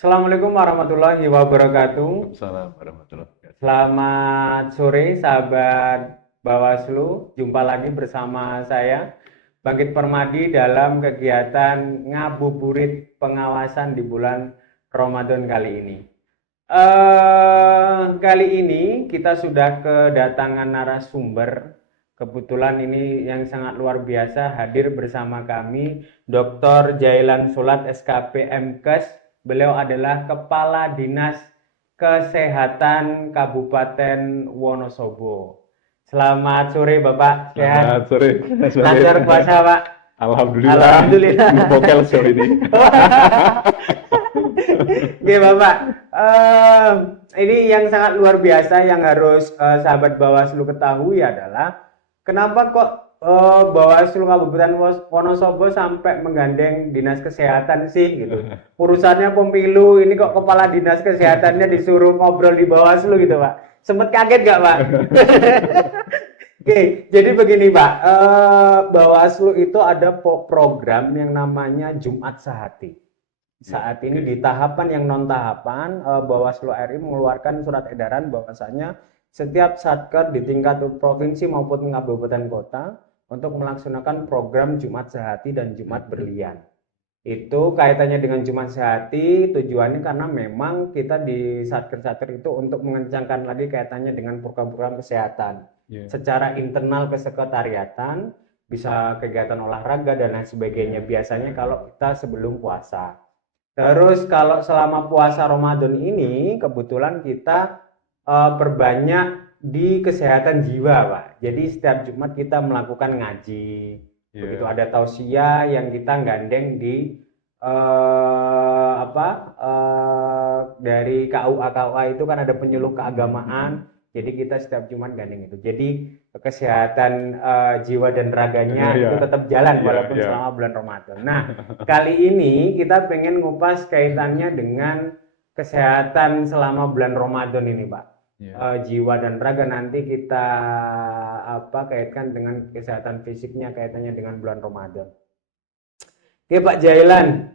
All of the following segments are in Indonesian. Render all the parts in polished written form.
Assalamualaikum warahmatullahi wabarakatuh. Waalaikumsalam warahmatullahi wabarakatuh. Selamat sore sahabat Bawaslu. Jumpa lagi bersama saya Bangkit Permadi dalam kegiatan ngabuburit pengawasan di bulan Ramadan kali ini. Kali ini kita sudah kedatangan narasumber. Kebetulan ini yang sangat luar biasa hadir bersama kami Dr. Jailan Solat SKP MKes. Beliau adalah Kepala Dinas Kesehatan Kabupaten Wonosobo. Selamat sore Bapak, sehat? Selamat sore, sore. Lancar puasa Pak? Alhamdulillah. Alhamdulillah. Vocal show ini. Oke Bapak, ini yang sangat luar biasa yang harus sahabat Bawaslu ketahui adalah kenapa kok Bawaslu Kabupaten Wonosobo sampai menggandeng Dinas Kesehatan sih gitu. Urusannya pemilu, ini kok Kepala Dinas Kesehatannya disuruh ngobrol di Bawaslu gitu Pak. Sempet kaget nggak Pak? Oke, jadi begini Pak, Bawaslu itu ada program yang namanya Jumat Sehati. Saat ini di tahapan yang non tahapan, Bawaslu RI mengeluarkan surat edaran bahwasanya setiap satker di tingkat provinsi maupun kabupaten kota untuk melaksanakan program Jumat Sehati dan Jumat Berlian. Itu kaitannya dengan Jumat Sehati, tujuannya karena memang kita di satker-satker itu untuk mengencangkan lagi kaitannya dengan program-program kesehatan. Secara internal kesekretariatan, bisa kegiatan olahraga dan lain sebagainya. Biasanya kalau kita sebelum puasa. Terus kalau selama puasa Ramadan ini kebetulan kita perbanyak di kesehatan jiwa, Pak. Jadi setiap Jumat kita melakukan ngaji. Begitu ada tausiah yang kita gandeng di dari KUA itu kan ada penyuluh keagamaan. Jadi kita setiap Jumat gandeng itu. Jadi kesehatan jiwa dan raganya itu tetap jalan walaupun selama bulan Ramadan. Nah, kali ini kita pengen ngupas kaitannya dengan kesehatan selama bulan Ramadan ini, Pak. Jiwa dan raga nanti kita kaitkan dengan kesehatan fisiknya kaitannya dengan bulan Ramadan. Oke Pak Jailan,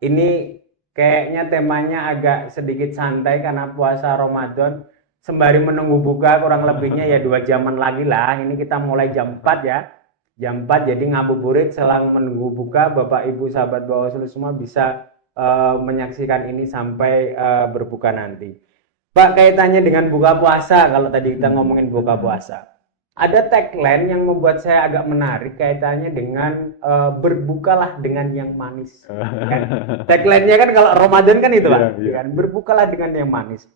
ini kayaknya temanya agak sedikit santai karena puasa Ramadan. Sembari menunggu buka kurang lebihnya ya 2 jaman lagi lah. Ini kita mulai jam 4 ya. Jam 4 jadi ngabuburit selang menunggu buka. Bapak Ibu sahabat Bawaslu semua bisa menyaksikan ini sampai berbuka nanti. Pak, kaitannya dengan buka puasa, kalau tadi kita ngomongin buka puasa. Ada tagline yang membuat saya agak menarik kaitannya dengan berbukalah dengan yang manis. Kan? Tagline-nya kan kalau Ramadan kan itu Pak, kan? Berbukalah dengan yang manis.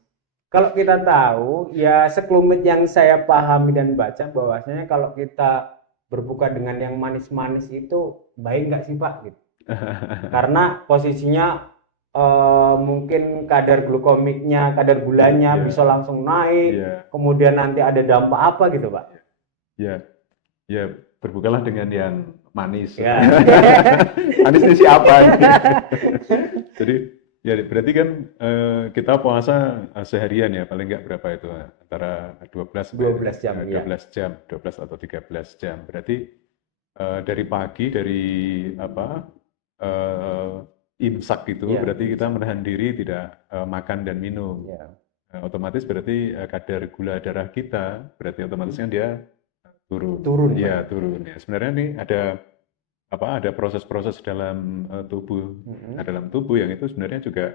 Kalau kita tahu, ya sekelumit yang saya pahami dan baca bahwasanya kalau kita berbuka dengan yang manis-manis itu baik nggak sih Pak? Gitu. Karena posisinya mungkin kadar glukomiknya, kadar gulanya bisa langsung naik, kemudian nanti ada dampak apa gitu Pak? Ya, berbukalah dengan yang manis. Manis ini siapa? Jadi, ya berarti kan kita puasa seharian ya, paling nggak berapa itu? Antara 12 jam. 12 jam, 12 atau 13 jam. Berarti dari pagi, dari imsak gitu, berarti kita menahan diri tidak makan dan minum. Otomatis berarti kadar gula darah kita, berarti otomatisnya dia turun. Ya, turun. Ya, sebenarnya nih ada proses-proses dalam tubuh yang itu sebenarnya juga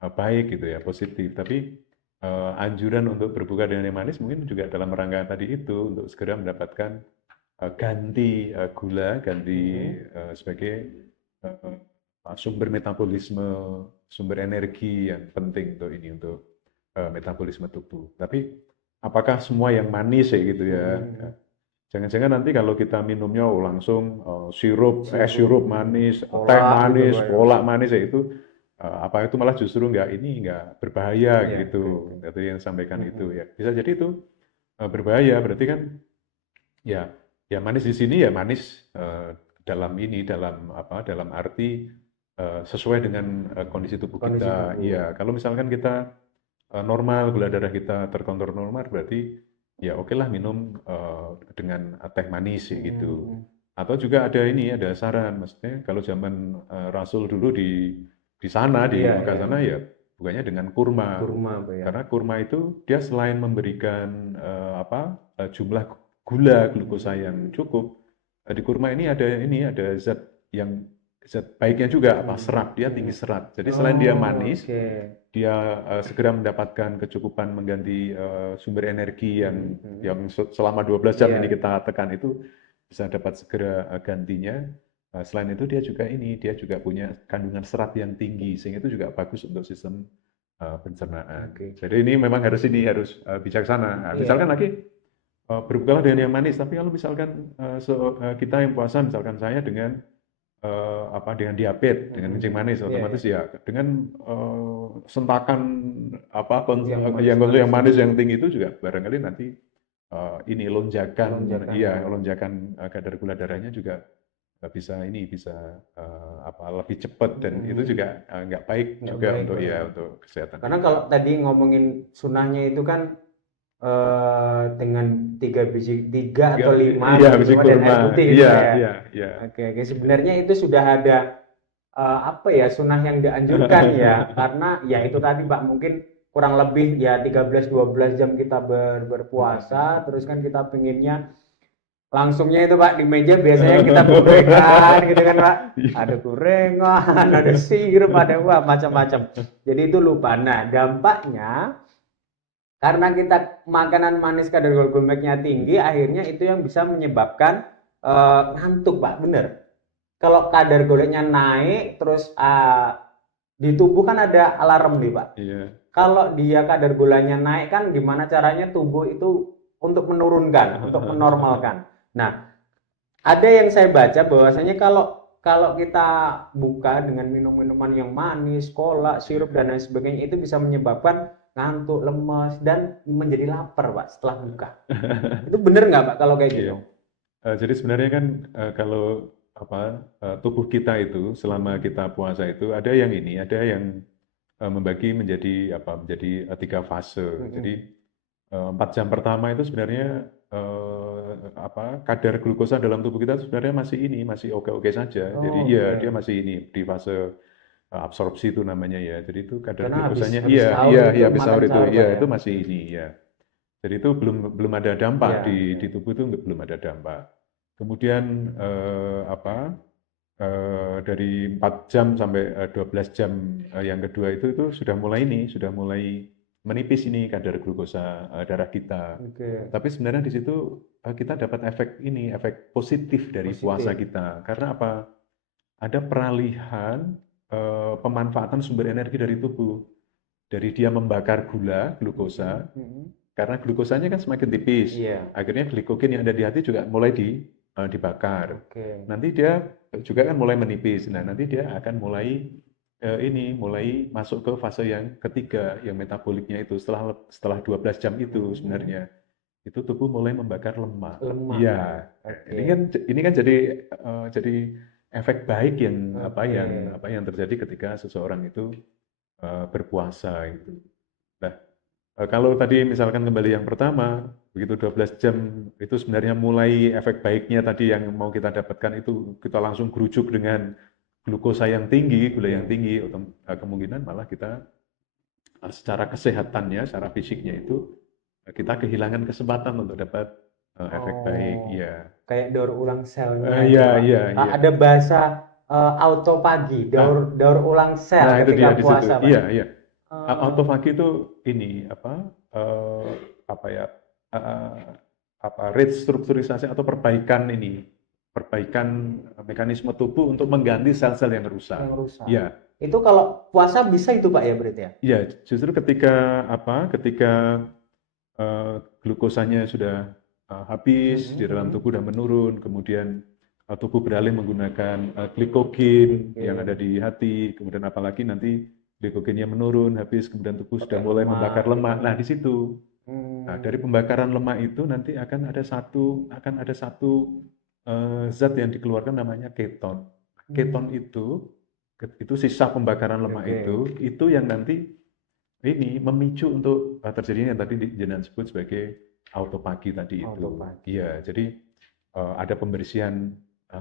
baik gitu ya, positif. Tapi anjuran untuk berbuka dengan yang manis mungkin juga dalam rangka tadi itu untuk segera mendapatkan ganti gula, ganti sebagai sumber metabolisme, sumber energi yang penting untuk metabolisme tubuh. Tapi apakah semua yang manis ya gitu ya? Jangan-jangan nanti kalau kita minumnya langsung sirup manis, teh manis, kolak manis ya itu apa itu malah justru nggak berbahaya gitu. Itu yang sampaikan itu ya. Bisa jadi itu berbahaya. Berarti kan ya manis di sini ya manis dalam arti sesuai dengan kondisi tubuh kita. Iya, kalau misalkan kita normal, gula darah kita terkontrol normal, berarti ya oke lah minum dengan teh manis gitu. Atau juga ada saran, maksudnya kalau zaman Rasul dulu di di sana di Iya, Mekah iya. sana ya bukannya dengan kurma. Kurma Pak ya. Karena kurma itu dia selain memberikan jumlah gula glukosa yang cukup, di kurma ini ada zat baiknya juga serat, dia tinggi serat. Jadi selain dia Oh, manis, oke. dia segera mendapatkan kecukupan mengganti sumber energi yang selama 12 jam Iya. ini kita tekan itu bisa dapat segera gantinya. Selain itu dia juga punya kandungan serat yang tinggi sehingga itu juga bagus untuk sistem pencernaan. Oke. Jadi ini memang harus bijaksana. Nah, Iya. misalkan lagi berbukalah dengan yang manis, tapi kalau misalkan kita yang puasa, misalkan saya dengan dengan diabetes, dengan kencing manis, Iya, otomatis iya. ya dengan sentakan Yang yang manis. manis yang tinggi itu juga barangkali nanti ini lonjakan Lonjakan. lonjakan kadar gula darahnya juga bisa lebih cepat dan itu juga nggak baik Nggak juga baik, untuk Pak. untuk kesehatan Karena kita. kalau tadi ngomongin sunahnya itu kan dengan 3 atau 5 Iya, biji biji kurma dan air kurma. putih gitu Iya, Pak ya. iya, iya. Oke, oke. Sebenarnya itu sudah ada apa ya, sunah yang dianjurkan ya, karena ya itu tadi Pak, mungkin kurang lebih ya 13-12 jam kita berpuasa, terus kan kita pengennya langsungnya itu Pak di meja biasanya kita gorengan gitu kan Pak, ada gorengan, ada sirup, ada wah macam-macam, jadi itu lupa. Nah dampaknya karena kita makanan manis kadar glukomeiknya tinggi, akhirnya itu yang bisa menyebabkan ngantuk Pak, bener. Kalau kadar gulanya naik terus di tubuh kan ada alarm nih Pak. Iya. Kalau dia kadar gulanya naik kan gimana caranya tubuh itu untuk menurunkan, untuk menormalkan. Nah, ada yang saya baca bahwasanya kalau kalau kita buka dengan minum-minuman yang manis, kolak, sirup dan lain sebagainya itu bisa menyebabkan ngantuk, lemas dan menjadi lapar Pak setelah buka. Itu bener nggak Pak kalau kayak gitu? Jadi sebenarnya kan kalau tubuh kita itu selama kita puasa itu ada yang membagi menjadi 3 fase. Jadi 4 jam pertama itu sebenarnya kadar glukosa dalam tubuh kita sebenarnya masih oke-oke saja. Jadi ya dia masih di fase absorpsi itu namanya ya. Jadi itu kadar Karena glukosanya habis sahur itu habis makan sahur itu sahur Pak ya. itu masih ya. Jadi itu belum ada dampak Iya, di tubuh itu belum ada dampak. Kemudian dari 4 jam sampai 12 jam yang kedua itu sudah mulai menipis ini kadar glukosa darah kita. Oke. Tapi sebenarnya di situ kita dapat efek positif dari puasa kita. Karena apa? Ada peralihan pemanfaatan sumber energi dari tubuh. Dari dia membakar glukosa, karena glukosanya kan semakin tipis, akhirnya glikogen yang ada di hati juga mulai dibakar. Nanti dia juga kan mulai menipis. Nah, nanti dia akan mulai masuk ke fase yang ketiga, yang metaboliknya itu setelah 12 jam itu sebenarnya itu tubuh mulai membakar lemak. Iya. Ini kan jadi efek baik yang terjadi ketika seseorang itu berpuasa itu. Nah, kalau tadi misalkan kembali yang pertama, begitu 12 jam itu sebenarnya mulai efek baiknya tadi yang mau kita dapatkan itu kita langsung gerujuk dengan glukosa yang tinggi, gula yang tinggi, kemungkinan malah kita secara kesehatannya, secara fisiknya itu kita kehilangan kesempatan untuk dapat efek baik. Ya. Kayak daur ulang selnya. Iya. Ada bahasa autopagi, daur ulang sel itu ketika dia di puasa, situ. Pak. Iya. Autofagi itu restrukturisasi atau perbaikan mekanisme tubuh untuk mengganti sel-sel yang rusak. Ya. Itu kalau puasa bisa itu Pak ya berarti ya? Iya, justru ketika glukosanya sudah habis di dalam tubuh dan menurun, kemudian tubuh beralih menggunakan glikogen yang ada di hati, kemudian apalagi nanti glikogennya menurun, habis, kemudian tubuh sudah mulai membakar lemak. Nah, di situ. Nah, dari pembakaran lemak itu nanti akan ada satu zat yang dikeluarkan namanya keton. Keton itu sisa pembakaran lemak itu yang nanti memicu untuk terjadinya yang tadi jenengan sebut sebagai autopagi tadi itu. Iya, jadi ada pembersihan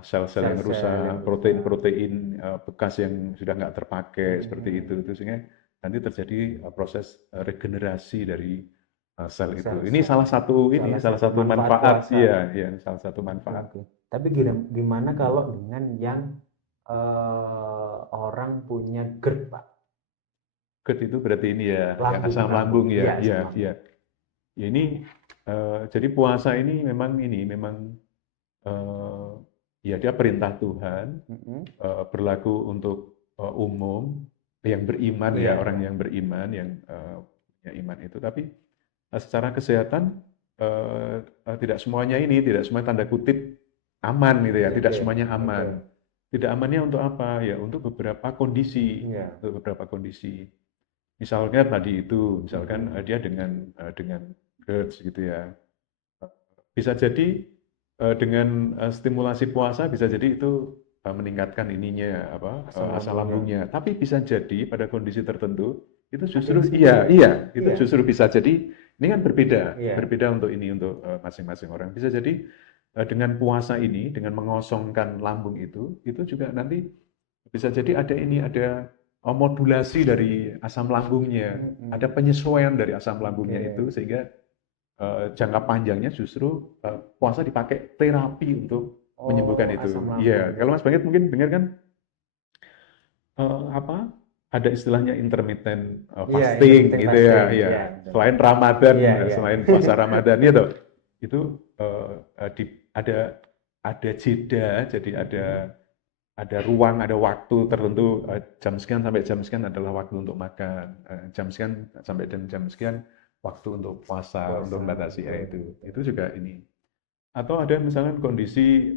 sel-sel yang rusak, protein-protein bekas yang sudah nggak terpakai seperti itu sehingga nanti terjadi proses regenerasi dari sel itu. Ini salah satu manfaat, ya, salah satu manfaat. Tapi gimana kalau dengan yang orang punya GERD, Pak? GERD itu berarti ini ya, yang asam lambung ya. Ini jadi puasa ini memang ya dia perintah Tuhan, berlaku untuk umum yang beriman ya, orang yang beriman yang punya iman itu. Tapi secara kesehatan tidak semuanya tanda kutip aman gitu ya, tidak semuanya aman. Tidak amannya untuk apa? Ya untuk beberapa kondisi, Misalnya tadi itu, dia dengan GERD gitu ya. Bisa jadi dengan stimulasi puasa bisa jadi itu meningkatkan asam lambungnya. Tapi bisa jadi pada kondisi tertentu itu justru justru bisa jadi ini kan berbeda untuk masing-masing orang. Bisa jadi dengan puasa ini, dengan mengosongkan lambung itu juga nanti bisa jadi ada modulasi dari asam lambungnya, ada penyesuaian dari asam lambungnya itu sehingga jangka panjangnya justru puasa dipakai terapi untuk menyembuhkan itu. Iya, kalau Mas Bangit mungkin dengar kan ada istilahnya intermittent fasting gitu ya. Selain Ramadan, selain puasa Ramadan itu ada jeda, jadi ada ruang, ada waktu tertentu, jam sekian sampai jam sekian adalah waktu untuk makan, jam sekian sampai jam sekian waktu untuk puasa untuk membatasi itu juga ini. Atau ada misalkan kondisi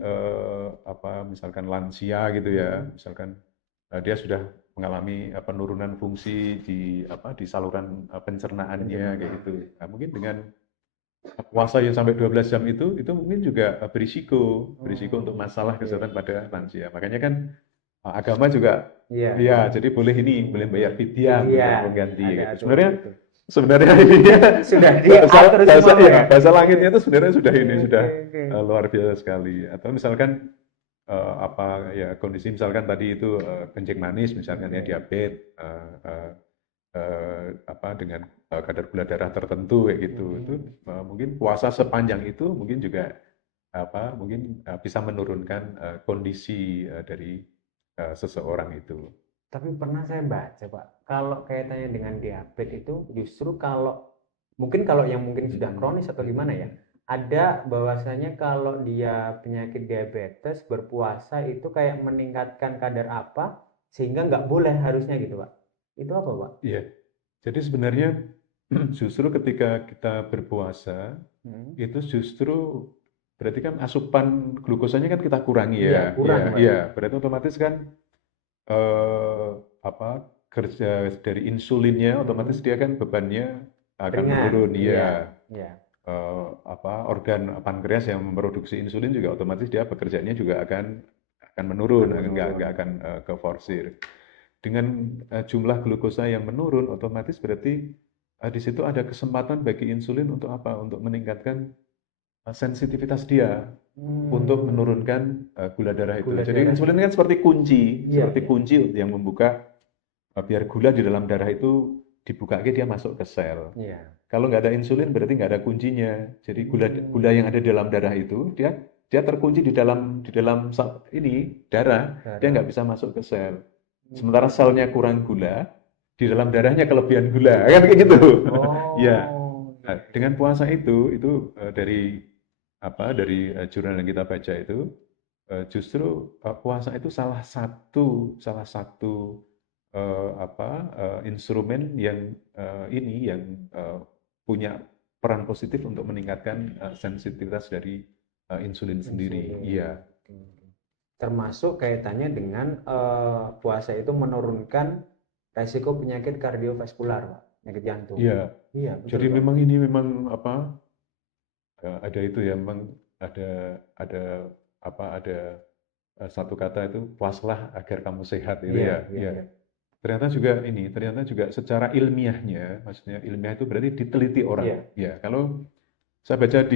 misalkan lansia gitu ya, misalkan dia sudah mengalami penurunan fungsi di saluran pencernaannya kayak gitu. Nah, mungkin dengan puasa yang sampai 12 jam itu mungkin juga berisiko untuk masalah kesehatan pada lansia. Makanya kan agama juga jadi boleh bayar fidyah untuk mengganti gitu. Sebenarnya ini sudah diatur semua bahasa langitnya itu sebenarnya sudah luar biasa sekali. Atau misalkan kondisi misalkan tadi itu kencing manis misalkan ya diabetes dengan kadar gula darah tertentu kayak gitu. Itu mungkin puasa sepanjang itu mungkin juga bisa menurunkan kondisi dari seseorang itu. Tapi pernah saya baca, Pak, kalau kaitannya dengan diabetes itu justru mungkin yang sudah kronis atau gimana ya, ada bahwasanya kalau dia penyakit diabetes berpuasa itu kayak meningkatkan kadar apa sehingga nggak boleh harusnya gitu, Pak. Itu apa, Pak? Iya. Jadi sebenarnya justru ketika kita berpuasa itu justru berarti kan asupan glukosanya kan kita kurangi ya. Iya, berarti otomatis kan kerja dari insulinnya otomatis dia kan bebannya akan menurun. Organ pankreas yang memproduksi insulin juga otomatis dia pekerjaannya juga akan menurun, nggak akan keforsir. Dengan jumlah glukosa yang menurun, otomatis berarti di situ ada kesempatan bagi insulin untuk apa? Untuk meningkatkan sensitivitas dia untuk menurunkan gula darah itu. Jadi insulin kan seperti kunci yang membuka biar gula di dalam darah itu dibuka, dia masuk ke sel. Kalau nggak ada insulin berarti nggak ada kuncinya. Jadi gula yang ada di dalam darah itu dia terkunci di dalam darah, dia nggak bisa masuk ke sel. Sementara selnya kurang gula, di dalam darahnya kelebihan gula, kan kayak gitu. Ya, dengan puasa itu dari jurnal yang kita baca itu justru puasa itu salah satu instrumen yang punya peran positif untuk meningkatkan sensitivitas dari insulin sendiri. Iya. Termasuk kaitannya dengan puasa itu menurunkan resiko penyakit kardiovaskular, Pak, penyakit jantung. Iya. Betul, jadi Pak. memang ada itu ya, memang ada satu kata itu, puasalah agar kamu sehat itu ya. Ternyata juga secara ilmiahnya, maksudnya ilmiah itu berarti diteliti orang. Ya, kalau saya baca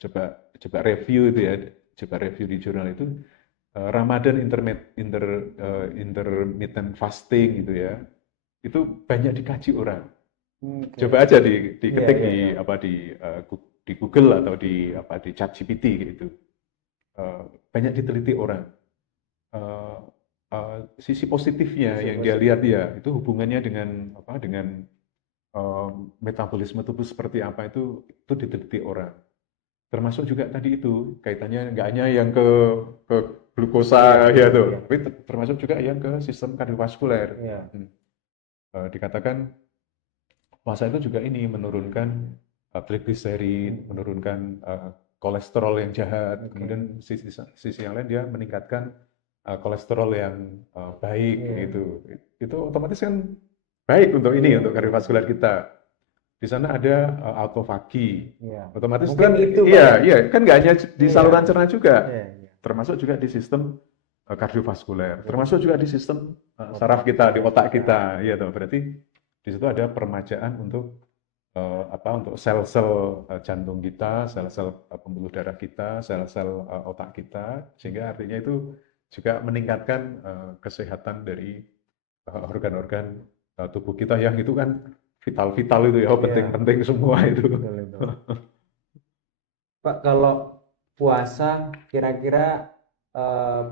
coba review itu ya. coba review di jurnal itu Ramadan intermittent fasting gitu ya. Itu banyak dikaji orang. Coba aja diketik di Google atau di ChatGPT gitu. Banyak diteliti orang. Sisi positifnya yang dia lihat ya itu hubungannya dengan metabolisme tubuh seperti apa itu diteliti orang. Termasuk juga tadi itu kaitannya nggak hanya yang ke glukosa tapi termasuk juga yang ke sistem kardiovaskuler. Dikatakan puasa itu juga ini menurunkan trigliserid, menurunkan kolesterol yang jahat. Kemudian sisi yang lain dia meningkatkan kolesterol yang baik gitu. Itu otomatis kan baik untuk untuk kardiovaskuler kita. Di sana ada autofagi, otomatis kan itu kan nggak hanya di saluran cerna juga, termasuk juga di sistem kardiovaskuler, termasuk juga di sistem saraf kita, di otak kita, berarti di situ ada permajaan untuk untuk sel-sel jantung kita, sel-sel pembuluh darah kita, sel-sel otak kita, sehingga artinya itu juga meningkatkan kesehatan dari organ-organ tubuh kita yang itu kan vital-vital itu penting-penting semua itu. Pak, kalau puasa kira-kira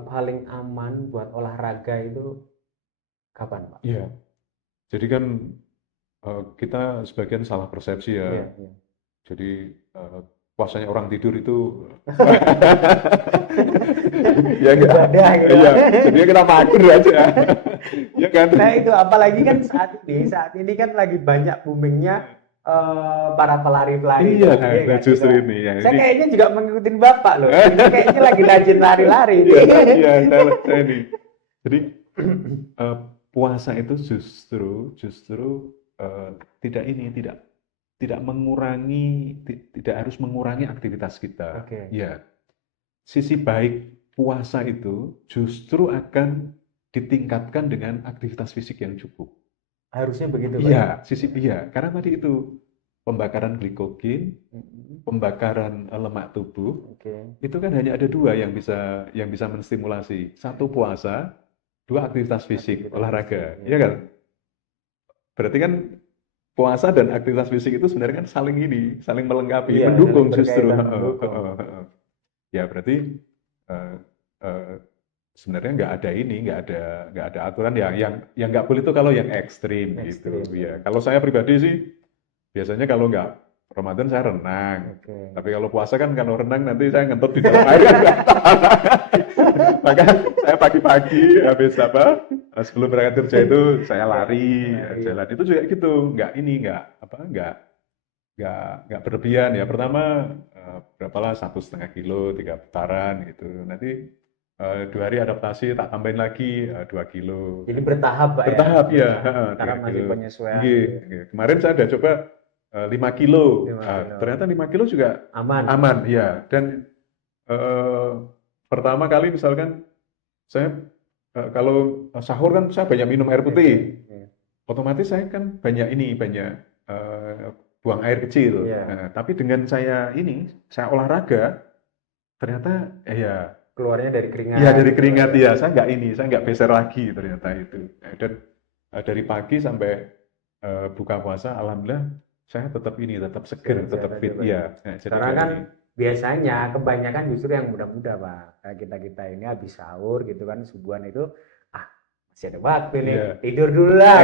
paling aman buat olahraga itu kapan, Pak? Iya. Jadi kan kita sebagian salah persepsi ya. Jadi puasanya orang tidur itu ya enggak ada gitu. Iya, jadi kita mager aja. Ya kan? Nah itu apalagi kan saat ini kan lagi banyak boomingnya para pelari-pelari. Iya, justru gitu. ini. Ya, saya kayaknya juga mengikuti Bapak loh. Ini kayaknya lagi rajin lari-lari. Iya, saya ini. Jadi puasa itu justru tidak mengurangi, tidak harus mengurangi aktivitas kita. Ya, sisi baik puasa itu justru akan ditingkatkan dengan aktivitas fisik yang cukup. Harusnya begitu, Pak. Iya, karena tadi itu pembakaran glikogen, pembakaran lemak tubuh, itu kan hanya ada dua yang bisa menstimulasi. Satu puasa, dua aktivitas fisik, olahraga, ya kan? Berarti kan puasa dan aktivitas fisik itu sebenarnya kan saling melengkapi, mendukung justru. Ya berarti sebenarnya nggak ada aturan yang nggak boleh itu kalau yang ekstrim gitu. Ya kalau saya pribadi sih biasanya kalau nggak Ramadan saya renang. Tapi kalau puasa kan kalau renang nanti saya ngentut di dalam air. Maka saya pagi-pagi habis sebelum berangkat kerja itu saya lari, jalan itu juga gitu. Nggak berlebihan ya. Pertama berapalah 1,5 kilo 3 putaran gitu. Nanti 2 hari adaptasi tak tambahin lagi 2 kilo. Jadi bertahap, Pak. Bertahap ya. Karena masih penyesuaian. Kemarin saya ada coba 5 kilo. Ternyata 5 kilo juga aman ya. Dan pertama kali misalkan saya kalau sahur kan saya banyak minum air putih. Otomatis saya kan banyak buang air kecil. Tapi dengan saya olahraga ternyata keluarnya dari keringat. Iya, dari keringat ya. Saya nggak beser lagi ternyata itu. Dan dari pagi sampai buka puasa, alhamdulillah saya tetap seger, tetap fit. Iya. Karena kan biasanya kebanyakan justru yang muda-muda, Pak. Kayak kita ini habis sahur gitu kan, subuhan itu masih ada waktu nih, tidur dulu lah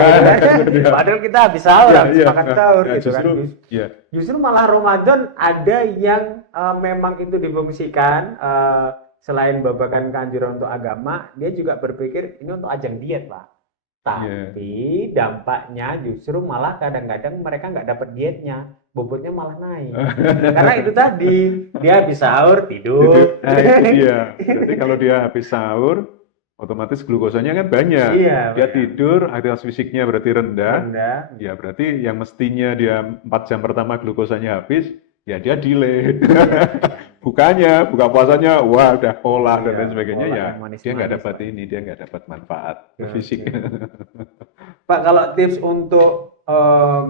gitu kan. Padahal kita habis sahur, habis makan sahur gitu kan. Justru malah Ramadan ada yang memang itu difungsikan selain babakan keanjuran untuk agama, dia juga berpikir ini untuk ajang diet, Pak. Tapi dampaknya justru malah kadang-kadang mereka nggak dapat dietnya, bobotnya malah naik. Karena itu tadi, dia habis sahur tidur. Itu dia. Berarti kalau dia habis sahur, otomatis glukosanya kan banyak. Dia tidur, aktivitas fisiknya berarti rendah. Ya berarti yang mestinya dia 4 jam pertama glukosanya habis, ya dia delay. Buka puasanya, udah pola dan lain sebagainya, ya dia nggak dapat manfaat fisik. Pak, kalau tips untuk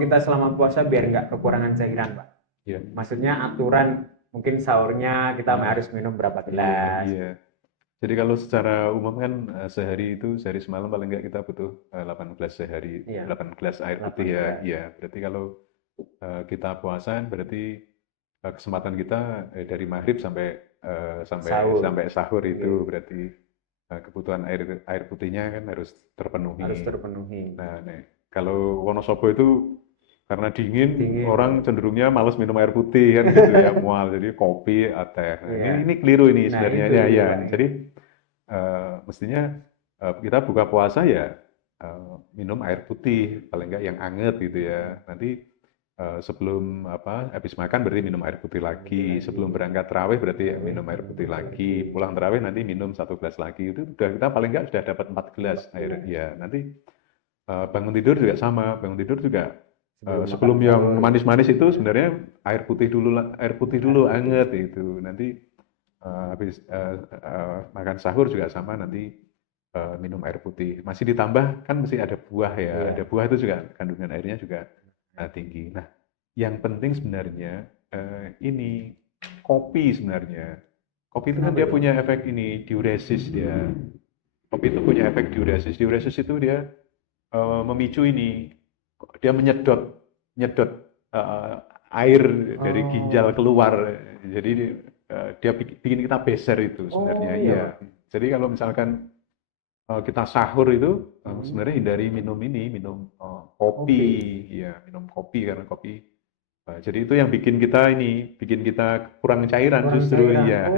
kita selama puasa biar nggak kekurangan cairan, Pak. Maksudnya aturan mungkin sahurnya kita harus minum berapa gelas. Iya. Jadi kalau secara umum kan sehari semalam paling nggak kita butuh 8 gelas sehari, 8 gelas air putih ya. Iya, berarti kalau kita puasa berarti kesempatan kita dari maghrib sampai sahur itu berarti kebutuhan air putihnya kan harus terpenuhi. Nah, kalau Wonosobo itu karena dingin, orang cenderungnya malas minum air putih kan gitu ya, mual jadi kopi, teh. Ini keliru ini sebenarnya ya. Jadi mestinya kita buka puasa ya minum air putih paling enggak yang anget gitu ya. Nanti sebelum habis makan berarti minum air putih lagi. Sebelum berangkat tarawih berarti minum air putih lagi. Pulang tarawih nanti minum 1 gelas lagi. Itu kita paling enggak sudah dapat 4 gelas air. Ya, nanti bangun tidur juga sama. Bangun tidur juga sebelum yang manis-manis itu sebenarnya air putih dulu anget itu. Nanti habis makan sahur juga sama, nanti minum air putih. Masih ditambah kan mesti ada buah ya. Ada buah itu juga kandungan airnya juga tinggi. Nah, yang penting sebenarnya ini kopi sebenarnya. Kopi itu kan dia punya efek ini diuresis dia. Kopi itu punya efek diuresis. Diuresis itu dia memicu ini, dia menyedot air dari ginjal keluar. Jadi dia bikin kita beser itu sebenarnya. Iya. Jadi kalau misalkan kita sahur itu sebenarnya hindari minum kopi. Ya, minum kopi karena kopi. Jadi itu yang bikin kita kurang cairan justru. Iya.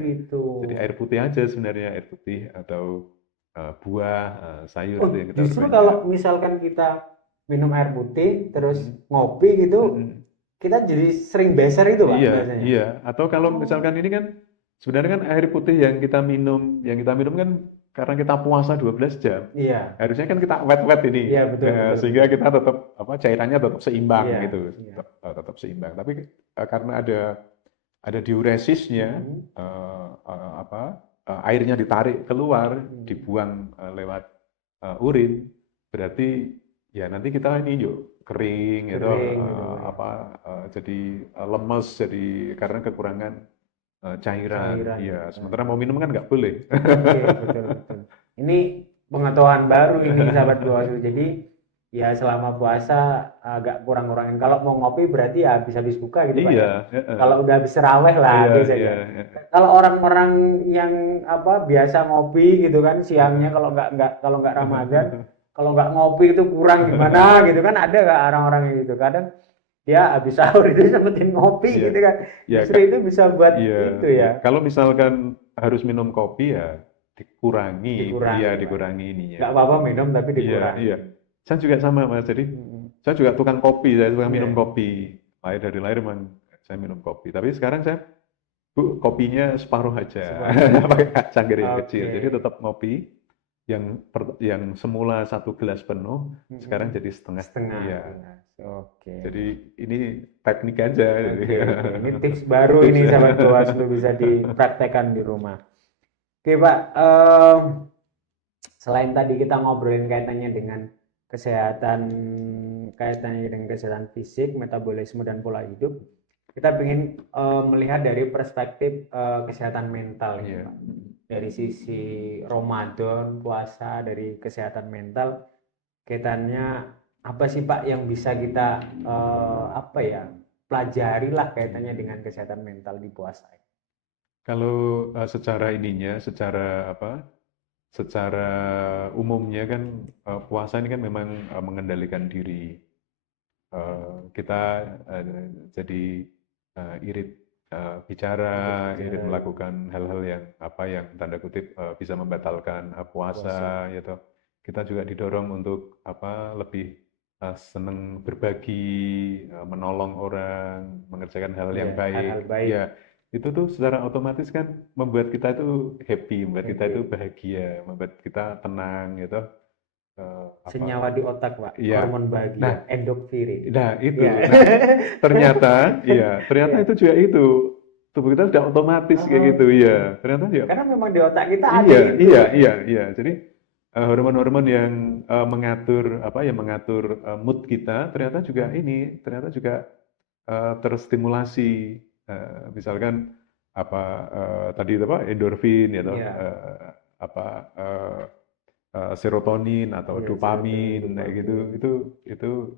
Gitu. Jadi air putih aja sebenarnya, air putih atau buah, sayur itu yang kita justru kalau misalkan kita minum air putih terus ngopi gitu, kita jadi sering beser itu Pak biasanya. Iya. Atau kalau misalkan ini kan sebenarnya kan air putih yang kita minum kan karena kita puasa 12 jam. Iya. Harusnya kan kita wet ini. Iya, betul. Sehingga kita tetap cairannya tetap seimbang gitu. Tetap seimbang. Tapi karena ada diuresisnya airnya ditarik keluar, dibuang lewat urin, berarti ya nanti kita ini kering gitu, jadi lemes, jadi karena kekurangan cairan. Ya, sementara mau minum kan nggak boleh. Betul. Ini pengetahuan baru ini sahabat Bawaslu. Jadi ya selama puasa agak kurang-kurangin. Kalau mau ngopi berarti ya habis buka gitu Pak. Iya. Kalau udah habis terawih lah biasanya. Kalau orang-orang yang biasa ngopi gitu kan siangnya kalau nggak Ramadan, kalau nggak ngopi itu kurang gimana gitu kan, ada nggak orang-orang yang gitu. Kadang dia habis sahur itu sempetin ngopi gitu kan. Justru itu bisa buat itu ya. Kalau misalkan harus minum kopi ya dikurangi ininya. Nggak apa-apa minum tapi dikurangi. Iya. Saya juga sama Mas, jadi saya juga tukang kopi, saya tukang minum kopi. Dari lahir memang saya minum kopi. Tapi sekarang saya kopinya separuh aja, pakai cangkir yang kecil. Jadi tetap ngopi yang semula 1 gelas penuh, sekarang jadi setengah. Iya. Jadi ini teknik aja. Ini tips baru ini sahabat Bawaslu, bisa dipraktekkan di rumah. Oke Pak, selain tadi kita ngobrolin kaitannya dengan kesehatan fisik, metabolisme dan pola hidup, kita ingin melihat dari perspektif kesehatan mental ya Pak. Dari sisi Ramadan, puasa, dari kesehatan mental, kaitannya apa sih Pak yang bisa kita pelajari lah kaitannya dengan kesehatan mental di puasa? Kalau secara umumnya kan puasa ini kan memang mengendalikan diri. Kita jadi irit bicara, irit melakukan hal-hal yang tanda kutip bisa membatalkan puasa gitu. Kita juga didorong untuk lebih senang berbagi, menolong orang, mengerjakan hal yang baik. Ya, itu tuh secara otomatis kan membuat kita itu happy, membuat kita itu bahagia, membuat kita tenang gitu. Senyawa di otak Pak, hormon bahagia, endorfin. Nah itu, ternyata itu juga itu, tubuh kita sudah otomatis kayak gitu ya. Ternyata juga. Karena memang di otak kita ada itu. Iya. Jadi hormon-hormon yang mengatur mood kita ternyata juga terstimulasi Misalkan apa tadi itu apa endorfin ya toh, Iya. apa serotonin atau Iya, dopamin, serotonin, kayak gitu, dopamin.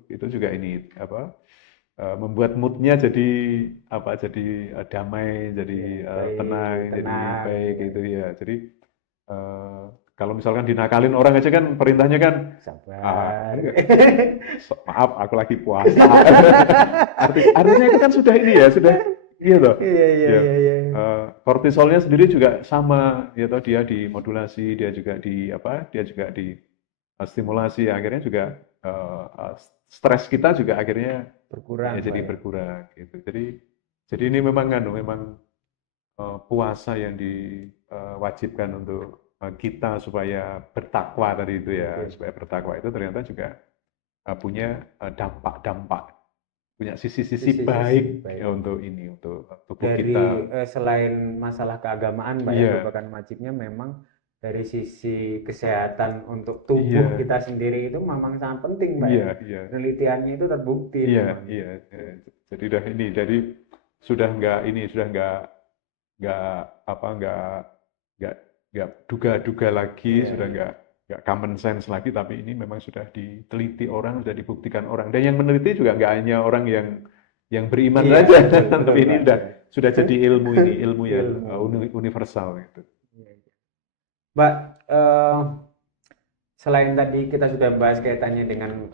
itu juga ini apa membuat moodnya jadi apa jadi damai, jadi Iya, baik, tenang, jadi tenang, baik iya. gitu ya. Jadi eh, kalau misalkan dinakalin orang aja kan perintahnya kan Sabar. maaf aku lagi puasa. Artinya itu kan sudah ini ya, sudah iya toh. Iya, iya, Ya, iya, iya. kortisolnya sendiri juga sama, ya toh dia dimodulasi, dia juga di apa, dia juga di stimulasi, akhirnya juga stres kita juga akhirnya Berkurang, ya Pak jadi ya. berkurang gitu. Jadi ini memang memang puasa yang diwajibkan untuk kita supaya bertakwa tadi itu ya, Oke. supaya bertakwa itu ternyata juga punya dampak-dampak, punya sisi-sisi Sisi-sisi baik baik. ya, untuk ini, untuk tubuh Dari kita. selain masalah keagamaan, Pak ya, Iya, merupakan wajibnya memang dari sisi kesehatan untuk iya, tubuh kita sendiri itu memang sangat penting, Pak iya, ya. iya, Penelitiannya itu terbukti iya, memang. iya. Jadi udah ini, jadi sudah nggak ini, sudah nggak apa nggak nggak duga-duga lagi, Iya, sudah iya. nggak common sense lagi, tapi ini memang sudah diteliti orang, sudah dibuktikan orang, dan yang meneliti juga nggak hanya orang yang beriman Iya, saja, betul, betul, tapi ini Pak. Iya. sudah jadi ilmu, ini ilmu yang Ilmu. universal gitu. Iya, iya. Mbak, eh, selain tadi kita sudah bahas kaitannya dengan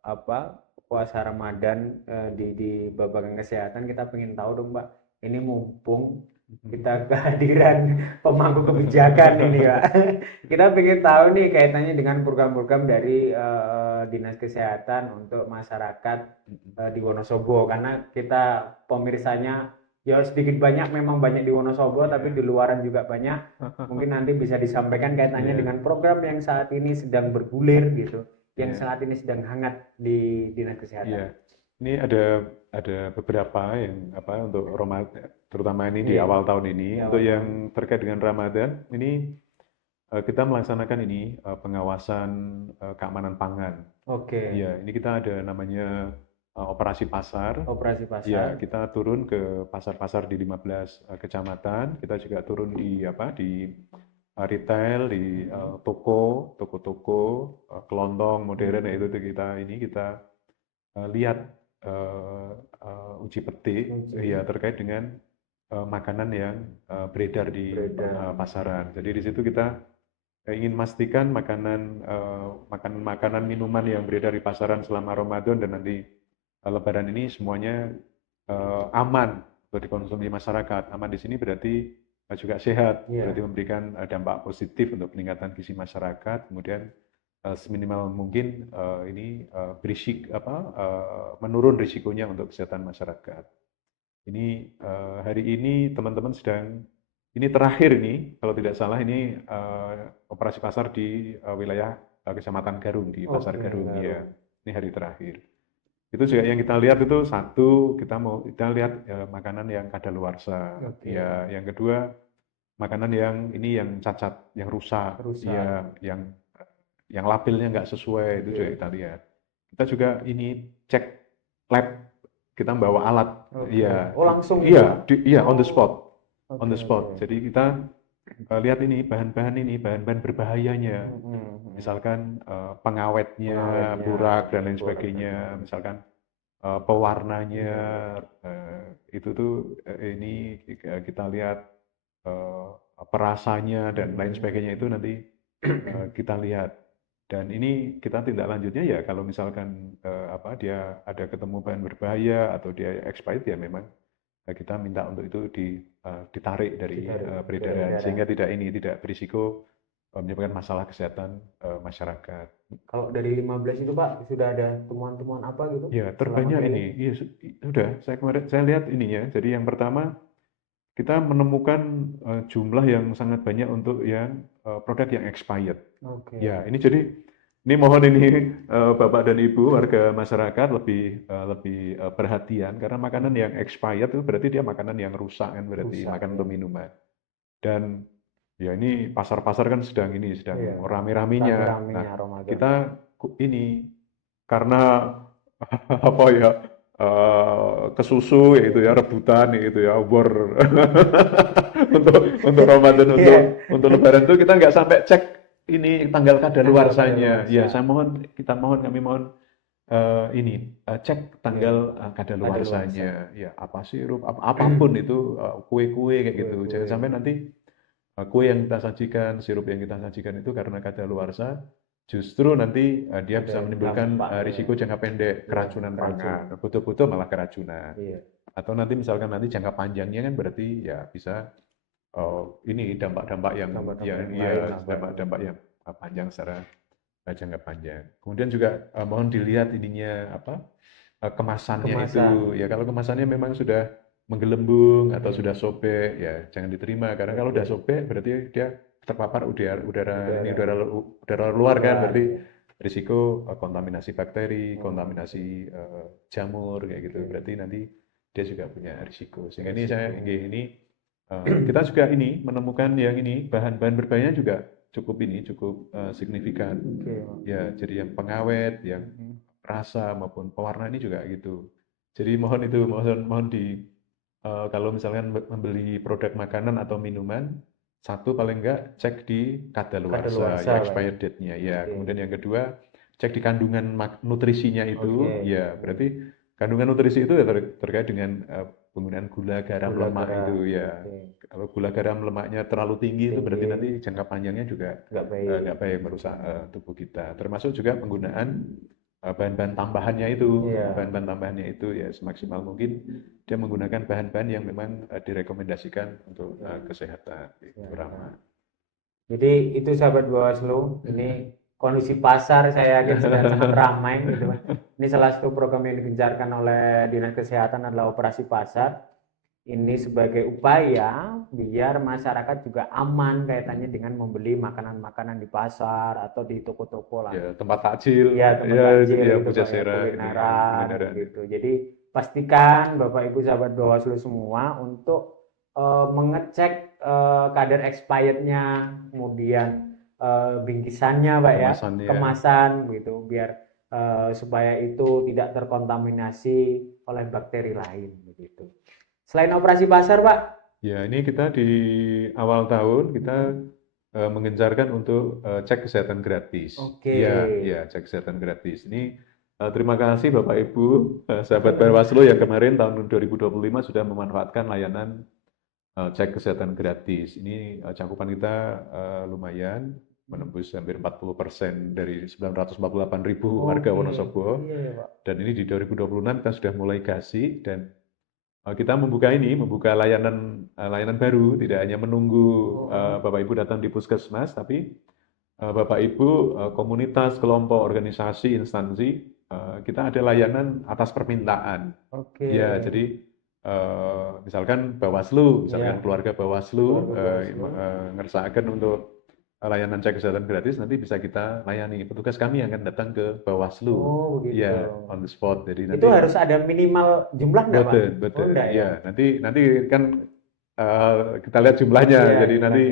apa puasa Ramadan di babagan kesehatan, kita pengen tahu dong, Mbak. Ini mumpung kita kehadiran pemangku kebijakan ini, Pak. Kita pengen tahu nih kaitannya dengan program-program dari Dinas Kesehatan untuk masyarakat di Wonosobo, karena kita pemirsanya ya sedikit banyak memang banyak di Wonosobo, tapi di luaran juga banyak. Mungkin nanti bisa disampaikan kaitannya Iya, dengan program yang saat ini sedang bergulir gitu, yang iya, saat ini sedang hangat di Dinas iya. Kesehatan. Ini ada beberapa yang apa untuk Ramadan, terutama ini di Iya, awal tahun ini. di Untuk awal yang tahun. terkait dengan Ramadan, ini kita melaksanakan ini pengawasan keamanan pangan. Oke, Iya, ini kita ada namanya operasi pasar. operasi Ya, pasar. kita turun ke pasar-pasar di 15 kecamatan. Kita juga turun di apa di retail, di toko-toko, kelontong modern, Hmm. itu kita lihat uji petik ya terkait dengan makanan yang beredar di Beredar. pasaran. Jadi di situ kita ingin memastikan makanan minuman yang beredar di pasaran selama Ramadan dan nanti Lebaran ini semuanya aman untuk dikonsumsi masyarakat. Aman di sini berarti juga sehat, berarti Iya. memberikan dampak positif untuk peningkatan gizi masyarakat. Kemudian seminimal mungkin ini menurun risikonya untuk kesehatan masyarakat. Ini hari ini teman-teman sedang ini terakhir ini kalau tidak salah ini operasi pasar di wilayah Kecamatan Garung di Pasar Oke, Garung ya. Garung. Ini hari terakhir. Itu juga yang kita lihat itu satu kita lihat makanan yang kadaluarsa. Oke. Ya, yang kedua makanan yang ini yang cacat, yang rusak, Rusak. ya yang labelnya nggak sesuai itu juga Oke. kita lihat. Kita juga ini cek lab, kita bawa alat, Oke. iya, Oh, langsung iya, gitu? iya on the Oh, spot, oke, on the spot. oke. Jadi kita lihat ini bahan-bahan berbahayanya, misalkan pengawetnya, Pengawetnya, burak dan lain burak. sebagainya, misalkan pewarnanya, itu tuh ini kita lihat perasanya dan lain sebagainya itu nanti kita lihat. Dan ini kita tindak lanjutnya ya kalau misalkan dia ada ketemu bahan berbahaya atau dia expired ya memang kita minta untuk itu ditarik dari peredaran sehingga tidak berisiko menyebabkan masalah kesehatan masyarakat. Kalau dari 15 itu Pak sudah ada temuan-temuan apa gitu Ya, selama terbanyak kalian? ini. Iya, sudah. Saya lihat ininya. Jadi yang pertama kita menemukan jumlah yang sangat banyak untuk yang produk yang expired. Oke. Ya, ini mohon ini Bapak dan Ibu warga masyarakat lebih perhatian karena makanan yang expired itu berarti dia makanan yang rusak kan berarti Rusak, makanan ya. untuk minuman. Dan ya ini pasar-pasar kan sedang Iya. rame-ramenya. Nah, Rame-ramenya Ramadan. kita ini karena apa ya ke susu gitu ya, rebutan gitu ya, obor untuk Ramadan, untuk Lebaran itu kita nggak sampai cek ini tanggal kadaluarsanya. Ya, kami mohon cek tanggal kadaluarsanya. Ya, apa sirup, apapun itu, kue-kue kayak gitu. Jangan sampai nanti kue yang kita sajikan, sirup yang kita sajikan itu karena kadaluarsa, justru nanti dia bisa menimbulkan risiko jangka pendek, keracunan pangan, betul-betul malah keracunan. Atau nanti misalkan nanti jangka panjangnya kan berarti ya bisa ini dampak-dampak yang dampak-dampak yang panjang secara jangka panjang. Kemudian juga mohon dilihat ininya apa kemasannya itu. Ya kalau kemasannya memang sudah menggelembung atau sudah sobek ya jangan diterima karena kalau sudah sobek berarti dia terpapar udara luar kan berarti risiko kontaminasi bakteri, kontaminasi jamur kayak gitu. Berarti nanti dia juga punya risiko. Sehingga ini kita juga ini menemukan yang ini bahan-bahan berbahayanya juga cukup signifikan. Ya, jadi yang pengawet, yang rasa maupun pewarna ini juga gitu. Jadi mohon kalau misalkan membeli produk makanan atau minuman, satu paling enggak cek di kadaluarsa ya expired date-nya ya. Kemudian yang kedua cek di kandungan nutrisinya itu ya berarti kandungan nutrisi itu ya terkait dengan penggunaan gula, garam, lemak itu ya. Kalau gula, garam, lemaknya terlalu tinggi itu berarti nanti jangka panjangnya juga nggak baik merusak tubuh kita. Termasuk juga penggunaan bahan-bahan tambahannya itu ya semaksimal mungkin dia menggunakan bahan-bahan yang memang direkomendasikan untuk kesehatan itu Rama. Jadi itu sahabat Bawaslu, ini kondisi pasar saya yakin sedang sangat ramai gitu. Ini salah satu program yang digencarkan oleh Dinas Kesehatan adalah operasi pasar. Ini sebagai upaya biar masyarakat juga aman kaitannya dengan membeli makanan-makanan di pasar atau di toko-toko lah. Ya, tempat takjil. Ya, tempat takjil ya, itu kulineran gitu. Jadi pastikan Bapak Ibu sahabat Bawaslu semua untuk mengecek kadar expirednya, kemudian bingkisannya Pak ya, kemasan gitu biar supaya itu tidak terkontaminasi oleh bakteri lain begitu. Selain operasi pasar, Pak? Ya, ini kita di awal tahun kita menggencarkan untuk cek kesehatan gratis. Ya, cek kesehatan gratis. Ini terima kasih Bapak Ibu, sahabat Bawaslu yang kemarin tahun 2025 sudah memanfaatkan layanan cek kesehatan gratis. Ini cakupan kita lumayan, menembus hampir 40% dari 948.000 warga Wonosobo. Dan ini di 2026 kita sudah mulai kasih dan kita membuka layanan baru, tidak hanya menunggu Bapak Ibu datang di puskesmas, tapi Bapak Ibu komunitas, kelompok, organisasi, instansi, kita ada layanan atas permintaan. Ya, jadi misalkan Bawaslu, misalkan keluarga Bawaslu ngersakaken untuk layanan cek kesehatan gratis nanti bisa kita layani. Petugas kami yang akan datang ke Bawaslu. Ya, on the spot. Jadi nanti itu harus ada minimal jumlah nggak, Pak? Betul. Ya, nanti kan kita lihat jumlahnya. Jadi nanti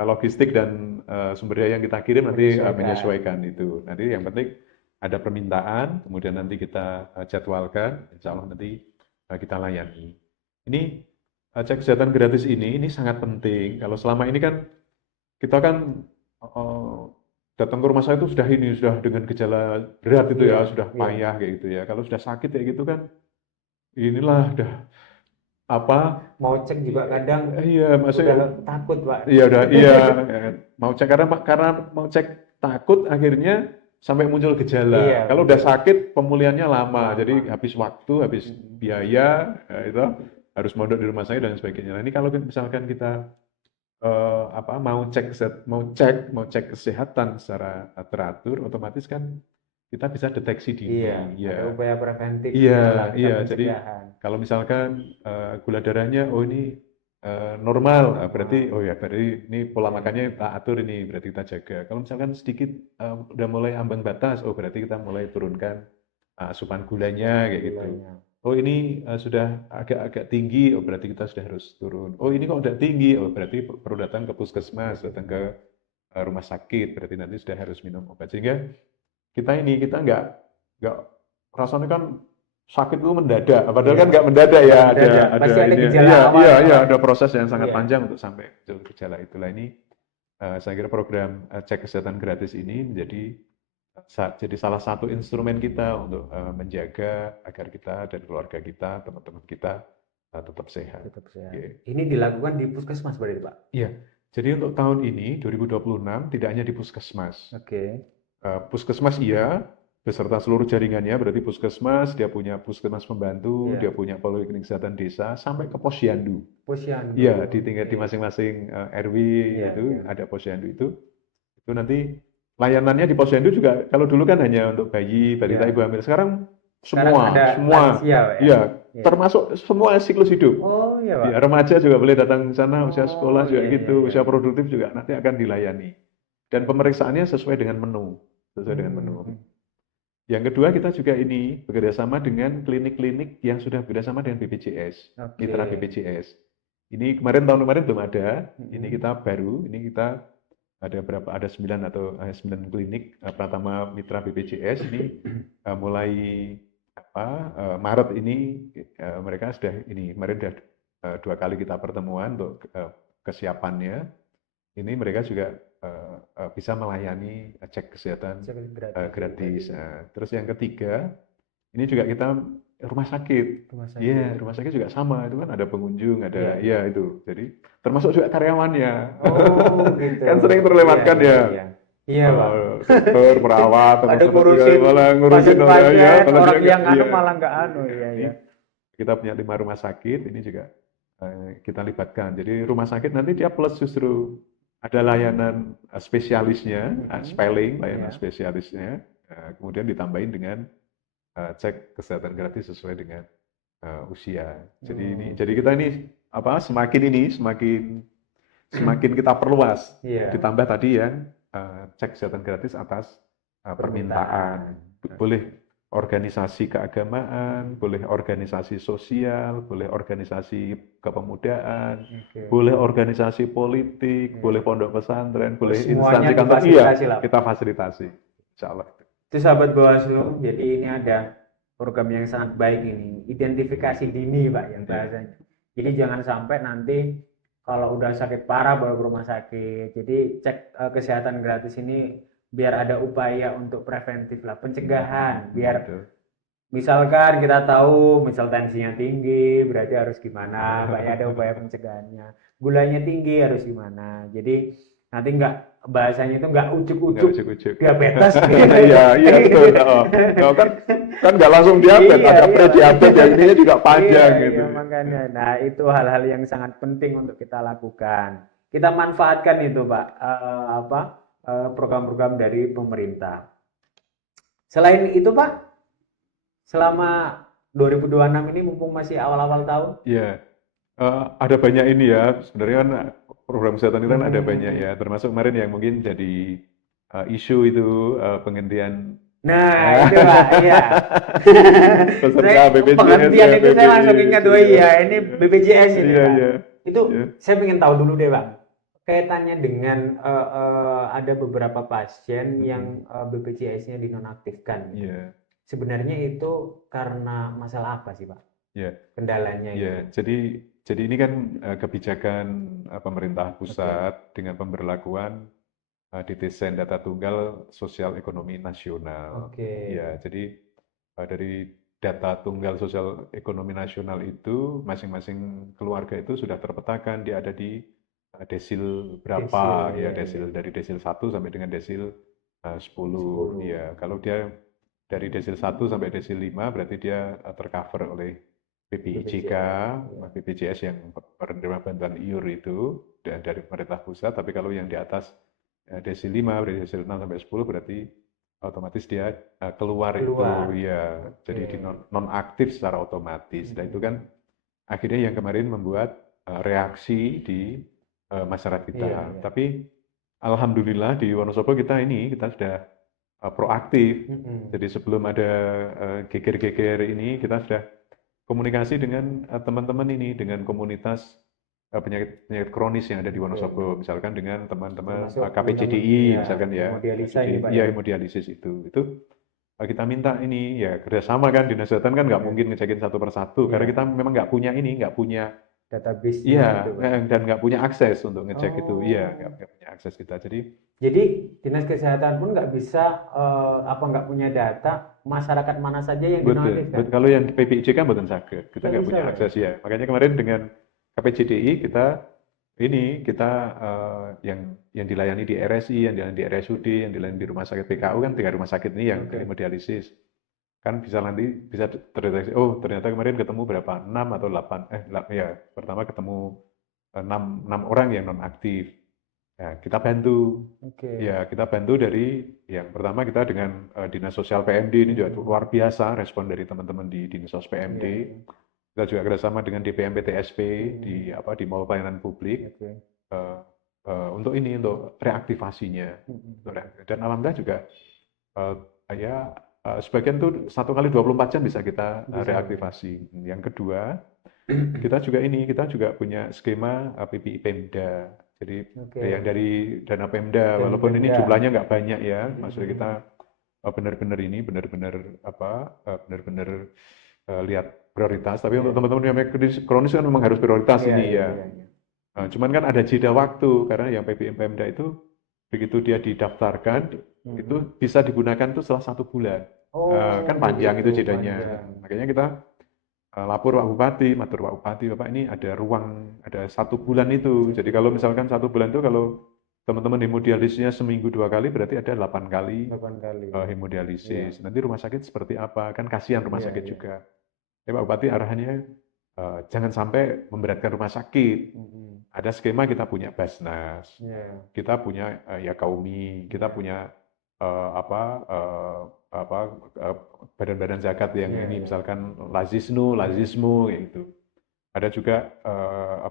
logistik dan sumber daya yang kita kirim nanti menyesuaikan itu. Nanti yang penting ada permintaan, kemudian nanti kita jadwalkan, insya Allah nanti kita layani. Ini cek kesehatan gratis ini sangat penting. Kalau selama ini kan kita kan datang ke rumah saya itu sudah dengan gejala berat itu ya, sudah payah kayak gitu ya. Kalau sudah sakit kayak gitu kan, inilah udah mau cek juga kadang udah takut Pak. Mau cek karena mau cek takut akhirnya sampai muncul gejala. Kalau udah sakit pemulihannya lama, jadi habis waktu, habis biaya, itu harus mondok di rumah saya dan sebagainya. Nah, ini kalau misalkan kita mau cek kesehatan secara teratur, otomatis kan kita bisa deteksi dini. Ada upaya preventif. Jadi kalau misalkan gula darahnya ini normal, berarti ini pola makannya kita atur ini, berarti kita jaga. Kalau misalkan sedikit udah mulai ambang batas, berarti kita mulai turunkan asupan gulanya kayak gitu. Ini sudah agak tinggi, berarti kita sudah harus turun. Ini kok udah tinggi, berarti perlu datang ke puskesmas, datang ke rumah sakit, berarti nanti sudah harus minum obat. Sehingga kita nggak rasanya kan sakit itu mendadak, padahal kan nggak mendadak ya, Pasti ada ini, gejala awal iya, ya. ada proses yang sangat panjang untuk sampai muncul gejala itulah ini. Saya kira program cek kesehatan gratis ini menjadi jadi salah satu instrumen kita untuk menjaga agar kita dan keluarga kita, teman-teman kita tetap sehat. Tetap sehat. Ini dilakukan di puskesmas berarti Pak? Iya, jadi untuk tahun ini 2026 tidak hanya di puskesmas. Puskesmas iya, beserta seluruh jaringannya, berarti puskesmas, dia punya puskesmas pembantu, dia punya poliklinik kesehatan desa, sampai ke posyandu. Posyandu. Iya, di tingkat di masing-masing RW itu ada posyandu itu nanti layanannya di posyandu juga, kalau dulu kan hanya untuk bayi, balita, ibu hamil, sekarang semua, lansia, iya, termasuk semua siklus hidup. Oh iya Pak. Ya, remaja juga boleh datang ke sana, usia sekolah juga gitu, usia produktif juga nanti akan dilayani. Dan pemeriksaannya sesuai dengan menu. Yang kedua, kita juga ini bekerjasama dengan klinik-klinik yang sudah bekerjasama dengan BPJS, mitra BPJS. Ini tahun kemarin belum ada, ini kita baru, ini kita ada 9 klinik Pratama Mitra BPJS ini mulai Maret ini mereka sudah ini kemarin sudah 2 kali kita pertemuan untuk kesiapannya. Ini mereka juga bisa melayani cek kesehatan gratis. Terus yang ketiga, ini juga kita rumah sakit. Iya, rumah sakit juga sama, itu kan ada pengunjung, ada itu. Jadi termasuk juga karyawannya. Oh, gitu. Kan sering terlewatkan ya. Iya, Pak. Dokter, perawat, ada ngurusin pasien, orang yang malah nggak Kita punya 5 rumah sakit, ini juga kita libatkan. Jadi rumah sakit nanti dia plus justru ada layanan spesialisnya, spelling, layanan spesialisnya, kemudian ditambahin dengan cek kesehatan gratis sesuai dengan usia. Jadi kita ini semakin kita perluas. Ditambah tadi ya cek kesehatan gratis atas permintaan. Boleh organisasi keagamaan, boleh organisasi sosial, boleh organisasi kepemudaan, boleh organisasi politik, boleh pondok pesantren, boleh instansi kantor, kita fasilitasi, insya Allah. Itu sahabat Bawaslu, jadi ini ada program yang sangat baik ini, identifikasi dini Pak yang bahasanya. Jadi jangan sampai nanti kalau udah sakit parah bawa ke rumah sakit. Jadi cek kesehatan gratis ini biar ada upaya untuk preventif lah, pencegahan, biar misalkan kita tahu misal tensinya tinggi berarti harus gimana, Pak ya, ada upaya pencegahannya. Gulanya tinggi harus gimana. Jadi nanti bahasanya itu nggak ujuk-ujuk diabetes gitu. Iya betul. Kan nggak langsung diabetes, ada pre-diabetes yang ininya juga panjang gitu. Makanya, nah itu hal-hal yang sangat penting untuk kita lakukan. Kita manfaatkan itu Pak, program-program dari pemerintah. Selain itu Pak, selama 2026 ini mumpung masih awal-awal tahun. Iya, ada banyak ini ya. Sebenarnya kan program kesehatan itu kan ada banyak ya. Termasuk kemarin yang mungkin jadi isu itu penghentian. Nah itu Pak, iya. Peserta BPJS. Penghentian itu saya langsung ingat ini BPJS ini Pak. Itu saya ingin tahu dulu deh Pak. Kaitannya dengan ada beberapa pasien yang BPJS-nya dinonaktifkan. Sebenarnya itu karena masalah apa sih Pak? Kendalanya itu. Jadi ini kan kebijakan pemerintah pusat dengan pemberlakuan desain data tunggal sosial ekonomi nasional. Jadi dari data tunggal sosial ekonomi nasional itu masing-masing keluarga itu sudah terpetakan, dia ada di desil berapa, dari desil 1 sampai dengan desil 10. Ya, kalau dia dari desil 1 sampai desil 5 berarti dia tercover oleh BPIJK, BPJS yang penerima bantuan iur itu dari pemerintah pusat. Tapi kalau yang di atas desil 5, dari desil 6 sampai 10 berarti otomatis dia keluar. Itu ya, jadi non-aktif secara otomatis. Dan itu kan akhirnya yang kemarin membuat reaksi di masyarakat kita. Tapi alhamdulillah di Wonosobo kita sudah proaktif. Jadi sebelum ada geger-geger ini kita sudah komunikasi dengan teman-teman ini, dengan komunitas penyakit kronis yang ada di Wonosobo, misalkan dengan teman-teman KPCDI misalkan ya. Hemodialisis itu kita minta ini ya kerjasama kan, dinas kesehatan kan nggak mungkin ngecekin satu persatu karena kita memang nggak punya ini, nggak punya database-nya iya itu, Pak. dan nggak punya akses untuk ngecek itu, iya Oh. nggak punya akses kita. Jadi dinas kesehatan pun nggak bisa nggak punya data masyarakat mana saja yang betul, dinonaktifkan. kalau yang PPIJ kan betul sakit, kita Nggak nggak bisa, punya Pak, ya? akses ya. Makanya kemarin dengan KPJDI kita yang dilayani di RSI, yang dilayani di RSUD, yang dilayani di rumah sakit PKU kan 3 rumah sakit ini yang hemodialisis. Kan bisa terdeteksi, oh ternyata kemarin ketemu berapa? 6 atau 8, pertama ketemu 6 orang yang non aktif. Ya, kita bantu. Ya, kita bantu dari yang pertama kita dengan Dinas Sosial PMD ini juga luar biasa respon dari teman-teman di Dinas Sos PMD. Kita juga kerjasama dengan DPM PTSP di Mall Pelayanan Publik untuk reaktivasinya. Dan alhamdulillah juga sebagian tuh 1 kali 24 jam bisa kita reaktivasi. Yang kedua, kita juga punya skema PPI Pemda. Jadi yang dari dana Pemda, walaupun ini jumlahnya nggak banyak ya, maksudnya kita benar-benar lihat prioritas. Tapi untuk teman-teman yang kronis kan memang harus prioritas ini ya. Nah, cuman kan ada jeda waktu karena yang PPI Pemda itu begitu dia didaftarkan itu bisa digunakan tuh setelah 1 bulan. Kan panjang itu jedanya. Makanya kita lapor Pak Bupati, matur Pak Bupati, Bapak ini ada ruang, ada 1 bulan itu. Jadi kalau misalkan 1 bulan itu kalau teman-teman hemodialisisnya seminggu 2 kali, berarti ada 8 kali hemodialisis. Nanti rumah sakit seperti apa? Kan kasihan rumah sakit juga. Ya Pak Bupati arahannya jangan sampai memberatkan rumah sakit. Ada skema kita punya Basnas, kita punya Kaumi, kita punya badan-badan zakat yang ini misalkan Lazisnu gitu. Ada juga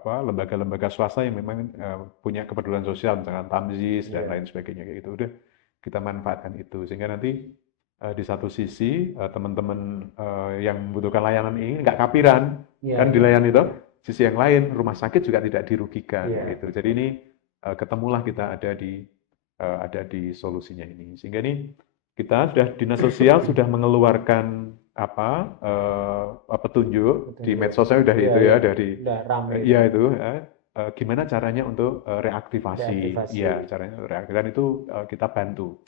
lembaga-lembaga swasta yang memang punya kepedulian sosial misalkan Tamzis dan lain sebagainya kayak gitu. Udah kita manfaatkan itu sehingga nanti di satu sisi teman-teman yang membutuhkan layanan ini nggak kapiran kan dilayani itu. Sisi yang lain rumah sakit juga tidak dirugikan gitu. Jadi ini ketemulah kita ada di solusinya ini sehingga ini kita dinas sosial sudah mengeluarkan petunjuk di medsosnya udah itu ya dari gimana caranya untuk reaktivasi. Ya caranya reaktivasi itu kita bantu.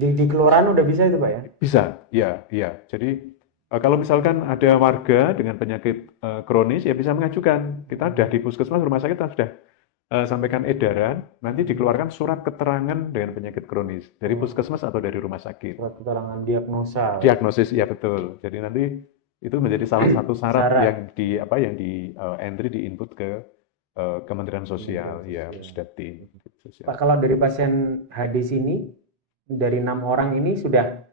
Di kelurahan udah bisa itu Pak ya? Bisa, ya. Jadi kalau misalkan ada warga dengan penyakit kronis ya bisa mengajukan. Kita sudah di puskesmas rumah sakit kita sudah sampaikan edaran, nanti dikeluarkan surat keterangan dengan penyakit kronis dari puskesmas atau dari rumah sakit. Surat keterangan diagnosa. Diagnosis, ya betul. Jadi nanti itu menjadi salah satu syarat yang di entry di input ke Kementerian Sosial, ya Pusdepti. Pak, kalau dari pasien HD sini dari 6 orang ini sudah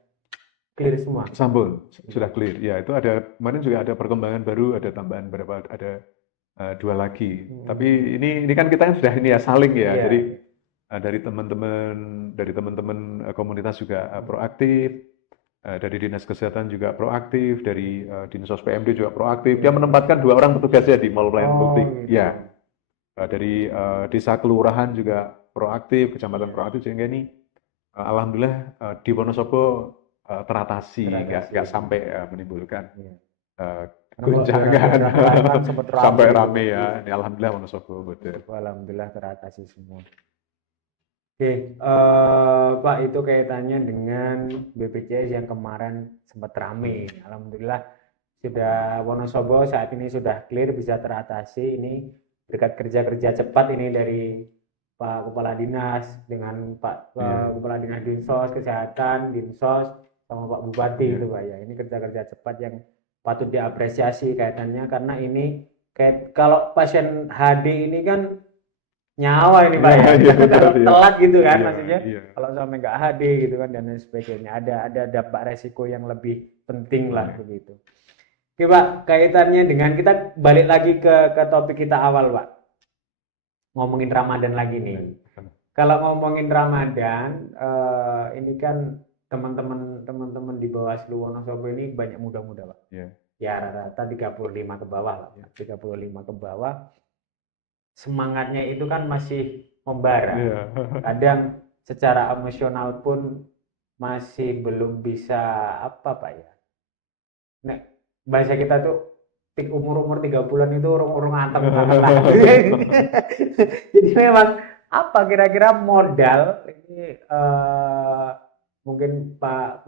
clear semua? Sampun, sudah clear. Ya itu kemarin juga ada perkembangan baru, ada tambahan ada 2 lagi. Tapi ini kan kita sudah ini ya saling ya. Jadi dari teman-teman komunitas juga proaktif, dari dinas kesehatan juga proaktif, dari dinas sos PMD juga proaktif. Dia menempatkan 2 orang petugasnya di Mall Pelayanan Publik. Ya, dari desa kelurahan juga proaktif, kecamatan proaktif sehingga ini alhamdulillah di Wonosobo teratasi, nggak sampai menimbulkan guncangan sampai rame ya. Ini alhamdulillah Wonosobo betul. Alhamdulillah teratasi semua. Oke, Pak, itu kaitannya dengan BPJS yang kemarin sempat rame. Alhamdulillah sudah Wonosobo saat ini sudah clear, bisa teratasi. Ini berkat kerja-kerja cepat ini dari Pak Kepala Dinas dengan Pak Kepala Dinas Dinsos Kesehatan, Dinsos sama Pak Bupati itu Pak ya. Ini kerja-kerja cepat yang patut diapresiasi kaitannya karena ini kalau pasien HD ini kan nyawa ini Pak ya, telat gitu kan maksudnya. Kalau sampai nggak HD gitu kan dan lain sebagainya, ada dampak resiko yang lebih penting lah begitu. Oke Pak, kaitannya dengan kita balik lagi ke topik kita awal Pak, ngomongin Ramadan lagi nih. Kalau ngomongin Ramadan, ini kan teman-teman di Bawaslu Wonosobo ini banyak muda-muda Pak. Ya rata-rata 35 ke bawah lah, 35 ke bawah. Semangatnya itu kan masih membara. Kadang secara emosional pun masih belum bisa apa Pak ya. Nah, bahasa kita tuh umur-umur 30-an itu urung-urung anteng banget lah. Jadi memang apa kira-kira modal ini mungkin Pak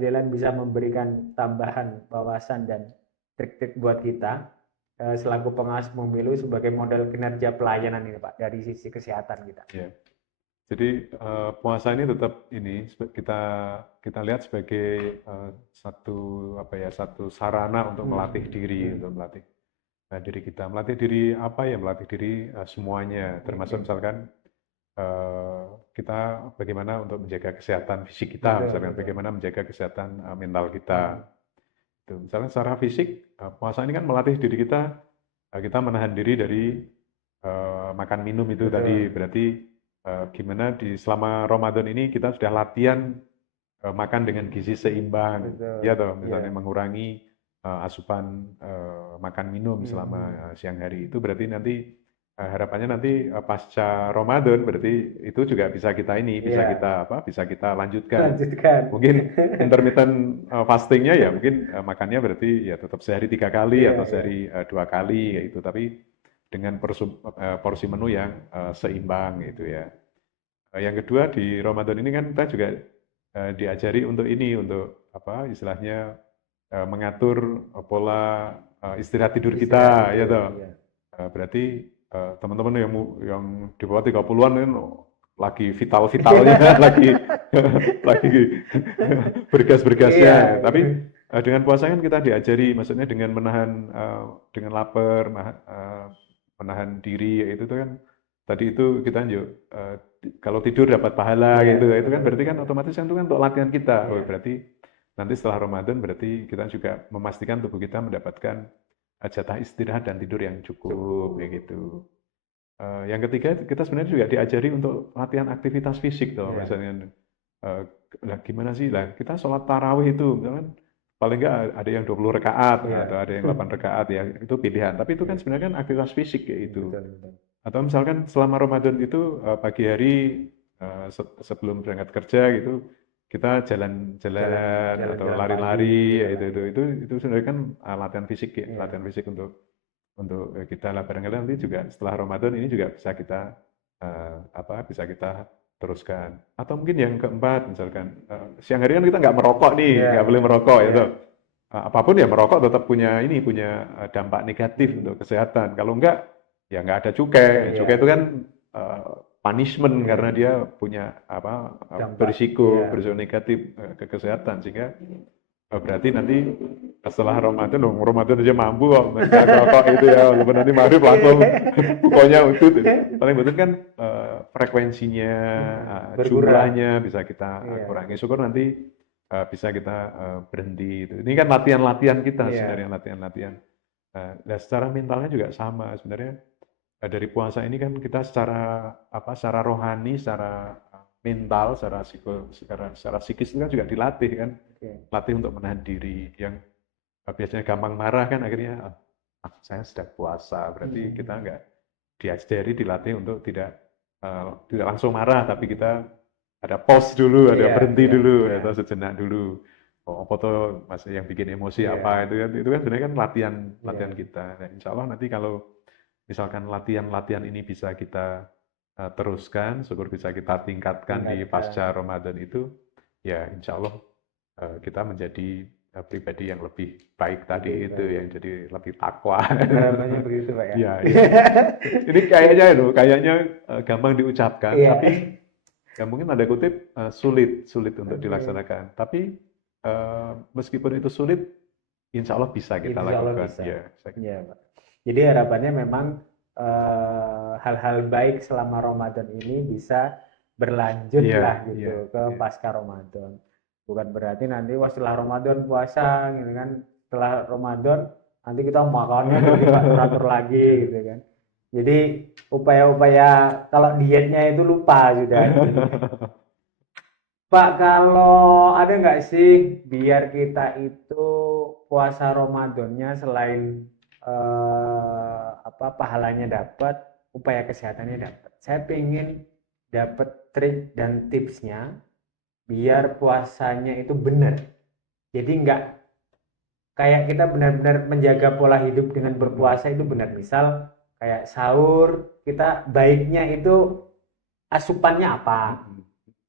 Zelan bisa memberikan tambahan wawasan dan trik-trik buat kita selaku pengawas pemilu sebagai modal kinerja pelayanan ini Pak dari sisi kesehatan kita. Ya. Jadi puasa ini tetap ini kita lihat sebagai satu sarana untuk melatih diri, untuk melatih diri kita. Melatih diri apa ya? Melatih diri semuanya, termasuk misalkan kita bagaimana untuk menjaga kesehatan fisik kita, misalkan bagaimana menjaga kesehatan mental kita. Misalnya secara fisik, puasa ini kan melatih diri kita, kita menahan diri dari makan minum itu tadi, berarti gimana selama Ramadan ini kita sudah latihan makan dengan gizi seimbang, ya toh, misalnya mengurangi asupan makan minum selama siang hari, itu berarti nanti harapannya nanti pasca Ramadan berarti itu juga bisa kita bisa kita lanjutkan. Mungkin intermittent fastingnya ya mungkin makannya berarti ya tetap sehari 3 kali atau sehari 2 kali ya itu, tapi dengan porsi menu yang seimbang gitu ya. Yang kedua di Ramadan ini kan kita juga diajari untuk apa istilahnya mengatur pola istirahat tidur kita ya toh. Berarti teman-teman yang di bawah 30-an kan lagi vital-vitalnya lagi bergas-bergasnya. Tapi dengan puasa kan kita diajari, maksudnya dengan dengan lapar, menahan diri, itu kan tadi itu kita kalau tidur dapat pahala gitu, itu kan berarti kan otomatis kan itu kan untuk latihan kita. Berarti nanti setelah Ramadan berarti kita juga memastikan tubuh kita mendapatkan jatah istirahat dan tidur yang cukup kayak gitu. Yang ketiga kita sebenarnya juga diajari untuk latihan aktivitas fisik tuh, misalnya gimana sih lah kita sholat tarawih itu misalkan paling enggak ada yang 20 rakaat atau ada yang 8 rakaat ya, itu pilihan, tapi itu kan sebenarnya kan aktivitas fisik kayak itu. Atau misalkan selama Ramadan itu pagi hari sebelum berangkat kerja gitu kita jalan-jalan atau lari-lari ya, itu sebenarnya kan latihan fisik ya, latihan fisik untuk kita lah, barangkali nanti juga setelah Ramadan ini juga bisa kita bisa kita teruskan. Atau mungkin yang keempat misalkan siang hari kan kita nggak merokok nih, nggak boleh merokok ya. Apapun ya merokok tetap punya dampak negatif untuk kesehatan. Kalau enggak ya nggak ada cukai. Cukai itu kan punishment karena dia punya berisiko negatif ke kesehatan, sehingga berarti nanti setelah Ramadan aja mampu kok merokok itu ya, walaupun nanti maghrib langsung pokoknya itu paling penting kan frekuensinya, jumlahnya bisa kita kurangi. Syukur nanti bisa kita berhenti. Ini kan latihan-latihan kita sebenarnya, latihan-latihan. Nah, secara mentalnya juga sama sebenarnya. Dari puasa ini kan kita secara rohani, secara mental, secara psikis itu kan juga dilatih kan, latih untuk menahan diri. Yang biasanya gampang marah kan akhirnya saya sedang puasa, berarti kita nggak diajari, dilatih untuk tidak langsung marah, tapi kita ada pause dulu, ada berhenti dulu, atau sejenak dulu. Apa tuh masih yang bikin emosi apa itu kan sebenarnya kan latihan kita. Nah, insya Allah nanti kalau misalkan latihan-latihan ini bisa kita teruskan, syukur bisa kita tingkatkan di pasca Ramadan itu, ya insya Allah kita menjadi pribadi yang lebih baik tadi itu, yang jadi lebih takwa. Harapannya begitu Pak ya. Ini kayaknya gampang diucapkan, tapi ya mungkin ada kutip sulit untuk dilaksanakan. Tapi meskipun itu sulit, insya Allah bisa kita lakukan. Ya, Pak. Jadi harapannya memang hal-hal baik selama Ramadan ini bisa berlanjut ke pasca Ramadan. Bukan berarti nanti setelah Ramadan puasa gitu kan, setelah Ramadan nanti kita makannya teratur lagi gitu kan. Jadi upaya-upaya kalau dietnya itu lupa sudah. Pak, kalau ada nggak sih biar kita itu puasa Ramadannya selain pahalanya dapat, upaya kesehatannya dapat. Saya pengen dapat trik dan tipsnya biar puasanya itu benar. Jadi nggak kayak kita benar-benar menjaga pola hidup dengan berpuasa itu benar. Misal kayak sahur, kita baiknya itu asupannya apa?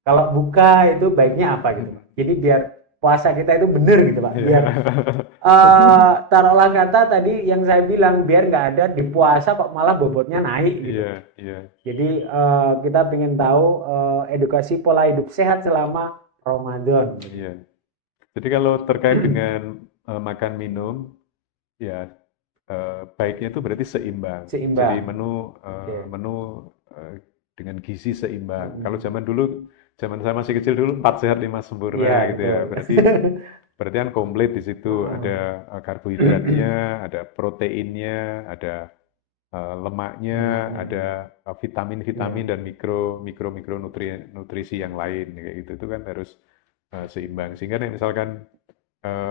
Kalau buka itu baiknya apa gitu. Jadi biar puasa kita itu benar gitu Pak. Biar taruhlah kata tadi yang saya bilang, biar nggak ada di puasa kok malah bobotnya naik gitu. Jadi kita ingin tahu edukasi pola hidup sehat selama Ramadan. Jadi kalau terkait dengan makan minum, ya baiknya itu berarti seimbang. Jadi menu dengan gizi seimbang. Kalau zaman saya masih kecil dulu 4 sehat 5 sempurna gitu ya. Berarti kan komplit di situ, ada karbohidratnya, ada proteinnya, ada lemaknya, ada vitamin-vitamin dan mikronutrisi yang lain kayak gitu. Itu kan harus seimbang. Sehingga misalkan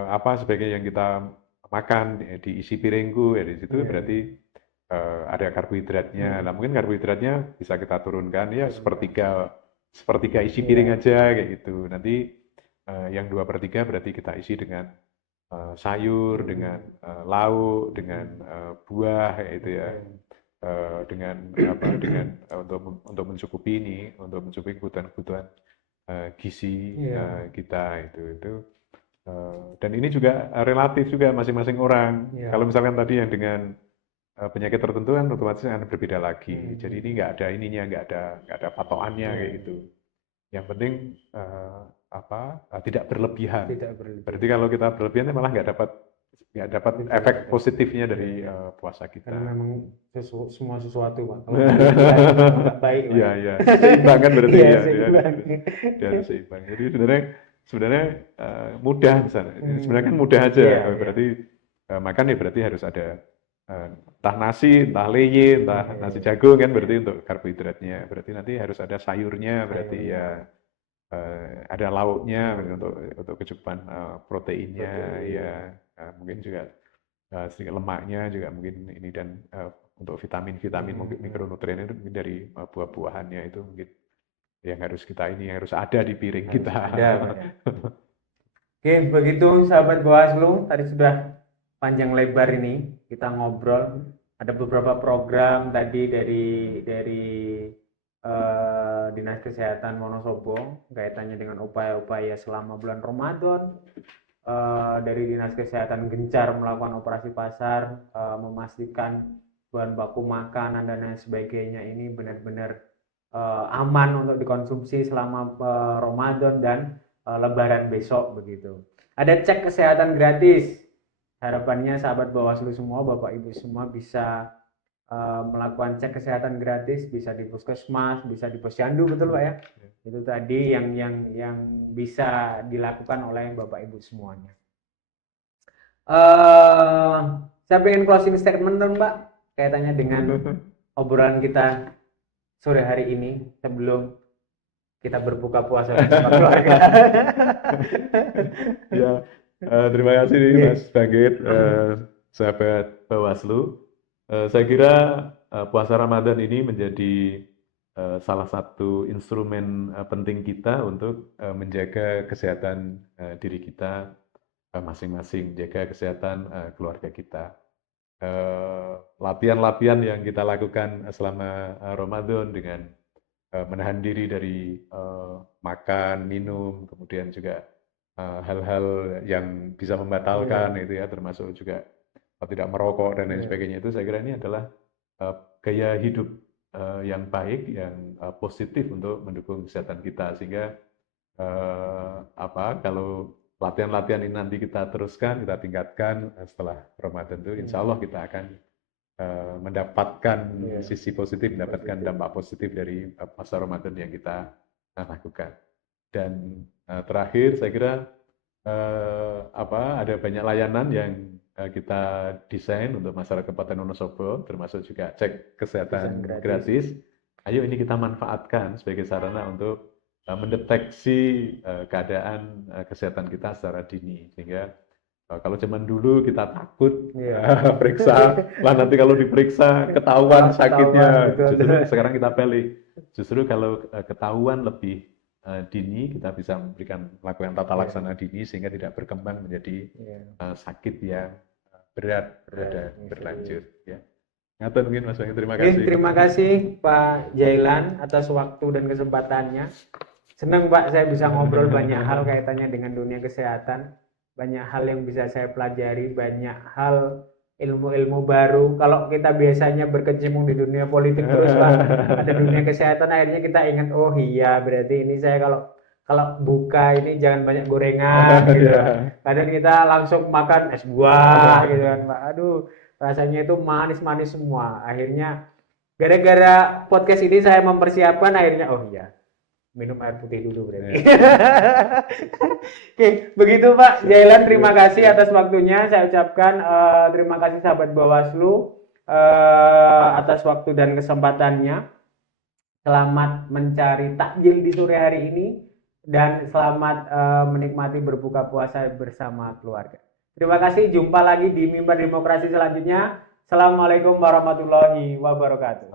apa sebagai yang kita makan diisi piringku ya di situ berarti ada karbohidratnya. Nah, mungkin karbohidratnya bisa kita turunkan ya sepertiga isi piring aja kayak gitu. Nanti yang 2/3 berarti kita isi dengan sayur, dengan lauk, dengan buah kayak gitu ya. Dengan untuk mencukupi kebutuhan gizi kita itu. Dan ini juga relatif juga masing-masing orang. Kalau misalkan tadi yang dengan penyakit tertentu kan otomatis akan berbeda lagi. Jadi ini nggak ada patokannya kayak gitu. Yang penting tidak berlebihan. Berarti kalau kita berlebihan malah nggak dapat efek positifnya dari puasa kita. Karena memang semua sesuatu Pak. Kalau nggak baik. Iya. Seimbang kan berarti ya. Seimbang. Jadi sebenarnya mudah misalnya. Sebenarnya kan mudah aja. Berarti makan ya berarti harus ada entah nasi, entah leye, entah nasi jagung kan berarti untuk karbohidratnya. Berarti nanti harus ada sayurnya, berarti ya ada lauknya untuk kecukupan proteinnya ya. Mungkin juga sedikit lemaknya juga mungkin ini dan untuk vitamin mikronutrien itu mungkin dari buah-buahannya itu mungkin yang harus ada di piring kita. Oke, begitu sahabat Bawaslu, tadi sudah panjang lebar ini kita ngobrol. Ada beberapa program tadi dari Dinas Kesehatan Wonosobo kaitannya dengan upaya-upaya selama bulan Ramadan. Dari Dinas Kesehatan gencar melakukan operasi pasar, memastikan bahan baku makanan dan lain sebagainya ini benar-benar aman untuk dikonsumsi selama Ramadan dan Lebaran besok begitu. Ada cek kesehatan gratis. Harapannya sahabat Bawaslu semua, Bapak Ibu semua bisa melakukan cek kesehatan gratis, bisa di puskesmas, bisa di posyandu, betul Pak ya? Itu tadi yang bisa dilakukan oleh Bapak Ibu semuanya. Saya pengen closing statement dong Pak, kaitannya dengan obrolan kita sore hari ini sebelum kita berbuka puasa bersama keluarga. Ya, terima kasih Mas Bangkit, sahabat Bawaslu. Saya kira puasa Ramadan ini menjadi salah satu instrumen penting kita untuk menjaga kesehatan diri kita masing-masing, jaga kesehatan keluarga kita. Latihan-latihan yang kita lakukan selama Ramadan dengan menahan diri dari makan, minum, kemudian juga hal-hal yang bisa membatalkan itu ya, termasuk juga tidak merokok dan lain sebagainya, itu saya kira ini adalah gaya hidup yang baik, yang positif untuk mendukung kesehatan kita. Sehingga kalau latihan-latihan ini nanti kita teruskan, kita tingkatkan setelah Ramadan itu, insya Allah kita akan mendapatkan sisi positif, mendapatkan dampak positif dari masa Ramadan yang kita lakukan. Dan terakhir saya kira ada banyak layanan yang kita desain untuk masyarakat Kabupaten Wonosobo, termasuk juga cek kesehatan gratis. Ayo ini kita manfaatkan sebagai sarana untuk mendeteksi keadaan kesehatan kita secara dini, sehingga kalau zaman dulu kita takut periksa, lah nanti kalau diperiksa ketahuan sakitnya. Justru sekarang kita balik. Justru kalau ketahuan lebih dini, kita bisa memberikan lakukan tata laksana dini sehingga tidak berkembang menjadi sakit yang berat dan berlanjut. Ya. Ngatur mungkin Mas Bang, terima kasih. Terima kasih Pak Jailan atas waktu dan kesempatannya. Senang Pak, saya bisa ngobrol banyak hal kaitannya dengan dunia kesehatan. Banyak hal yang bisa saya pelajari, banyak hal ilmu-ilmu baru. Kalau kita biasanya berkecimpung di dunia politik terus Pak, ada dunia kesehatan, akhirnya kita ingat, oh iya berarti ini saya kalau buka ini jangan banyak gorengan gitu. Kadang kita langsung makan es buah gitu kan Pak. Aduh, rasanya itu manis-manis semua. Akhirnya gara-gara podcast ini saya mempersiapkan, akhirnya oh iya minum air putih dulu berarti. Oke, begitu Pak Jailan, terima kasih atas waktunya. Saya ucapkan terima kasih sahabat Bawaslu atas waktu dan kesempatannya. Selamat mencari takjil di sore hari ini dan selamat menikmati berbuka puasa bersama keluarga. Terima kasih, jumpa lagi di Mimbar Demokrasi selanjutnya. Assalamualaikum warahmatullahi wabarakatuh.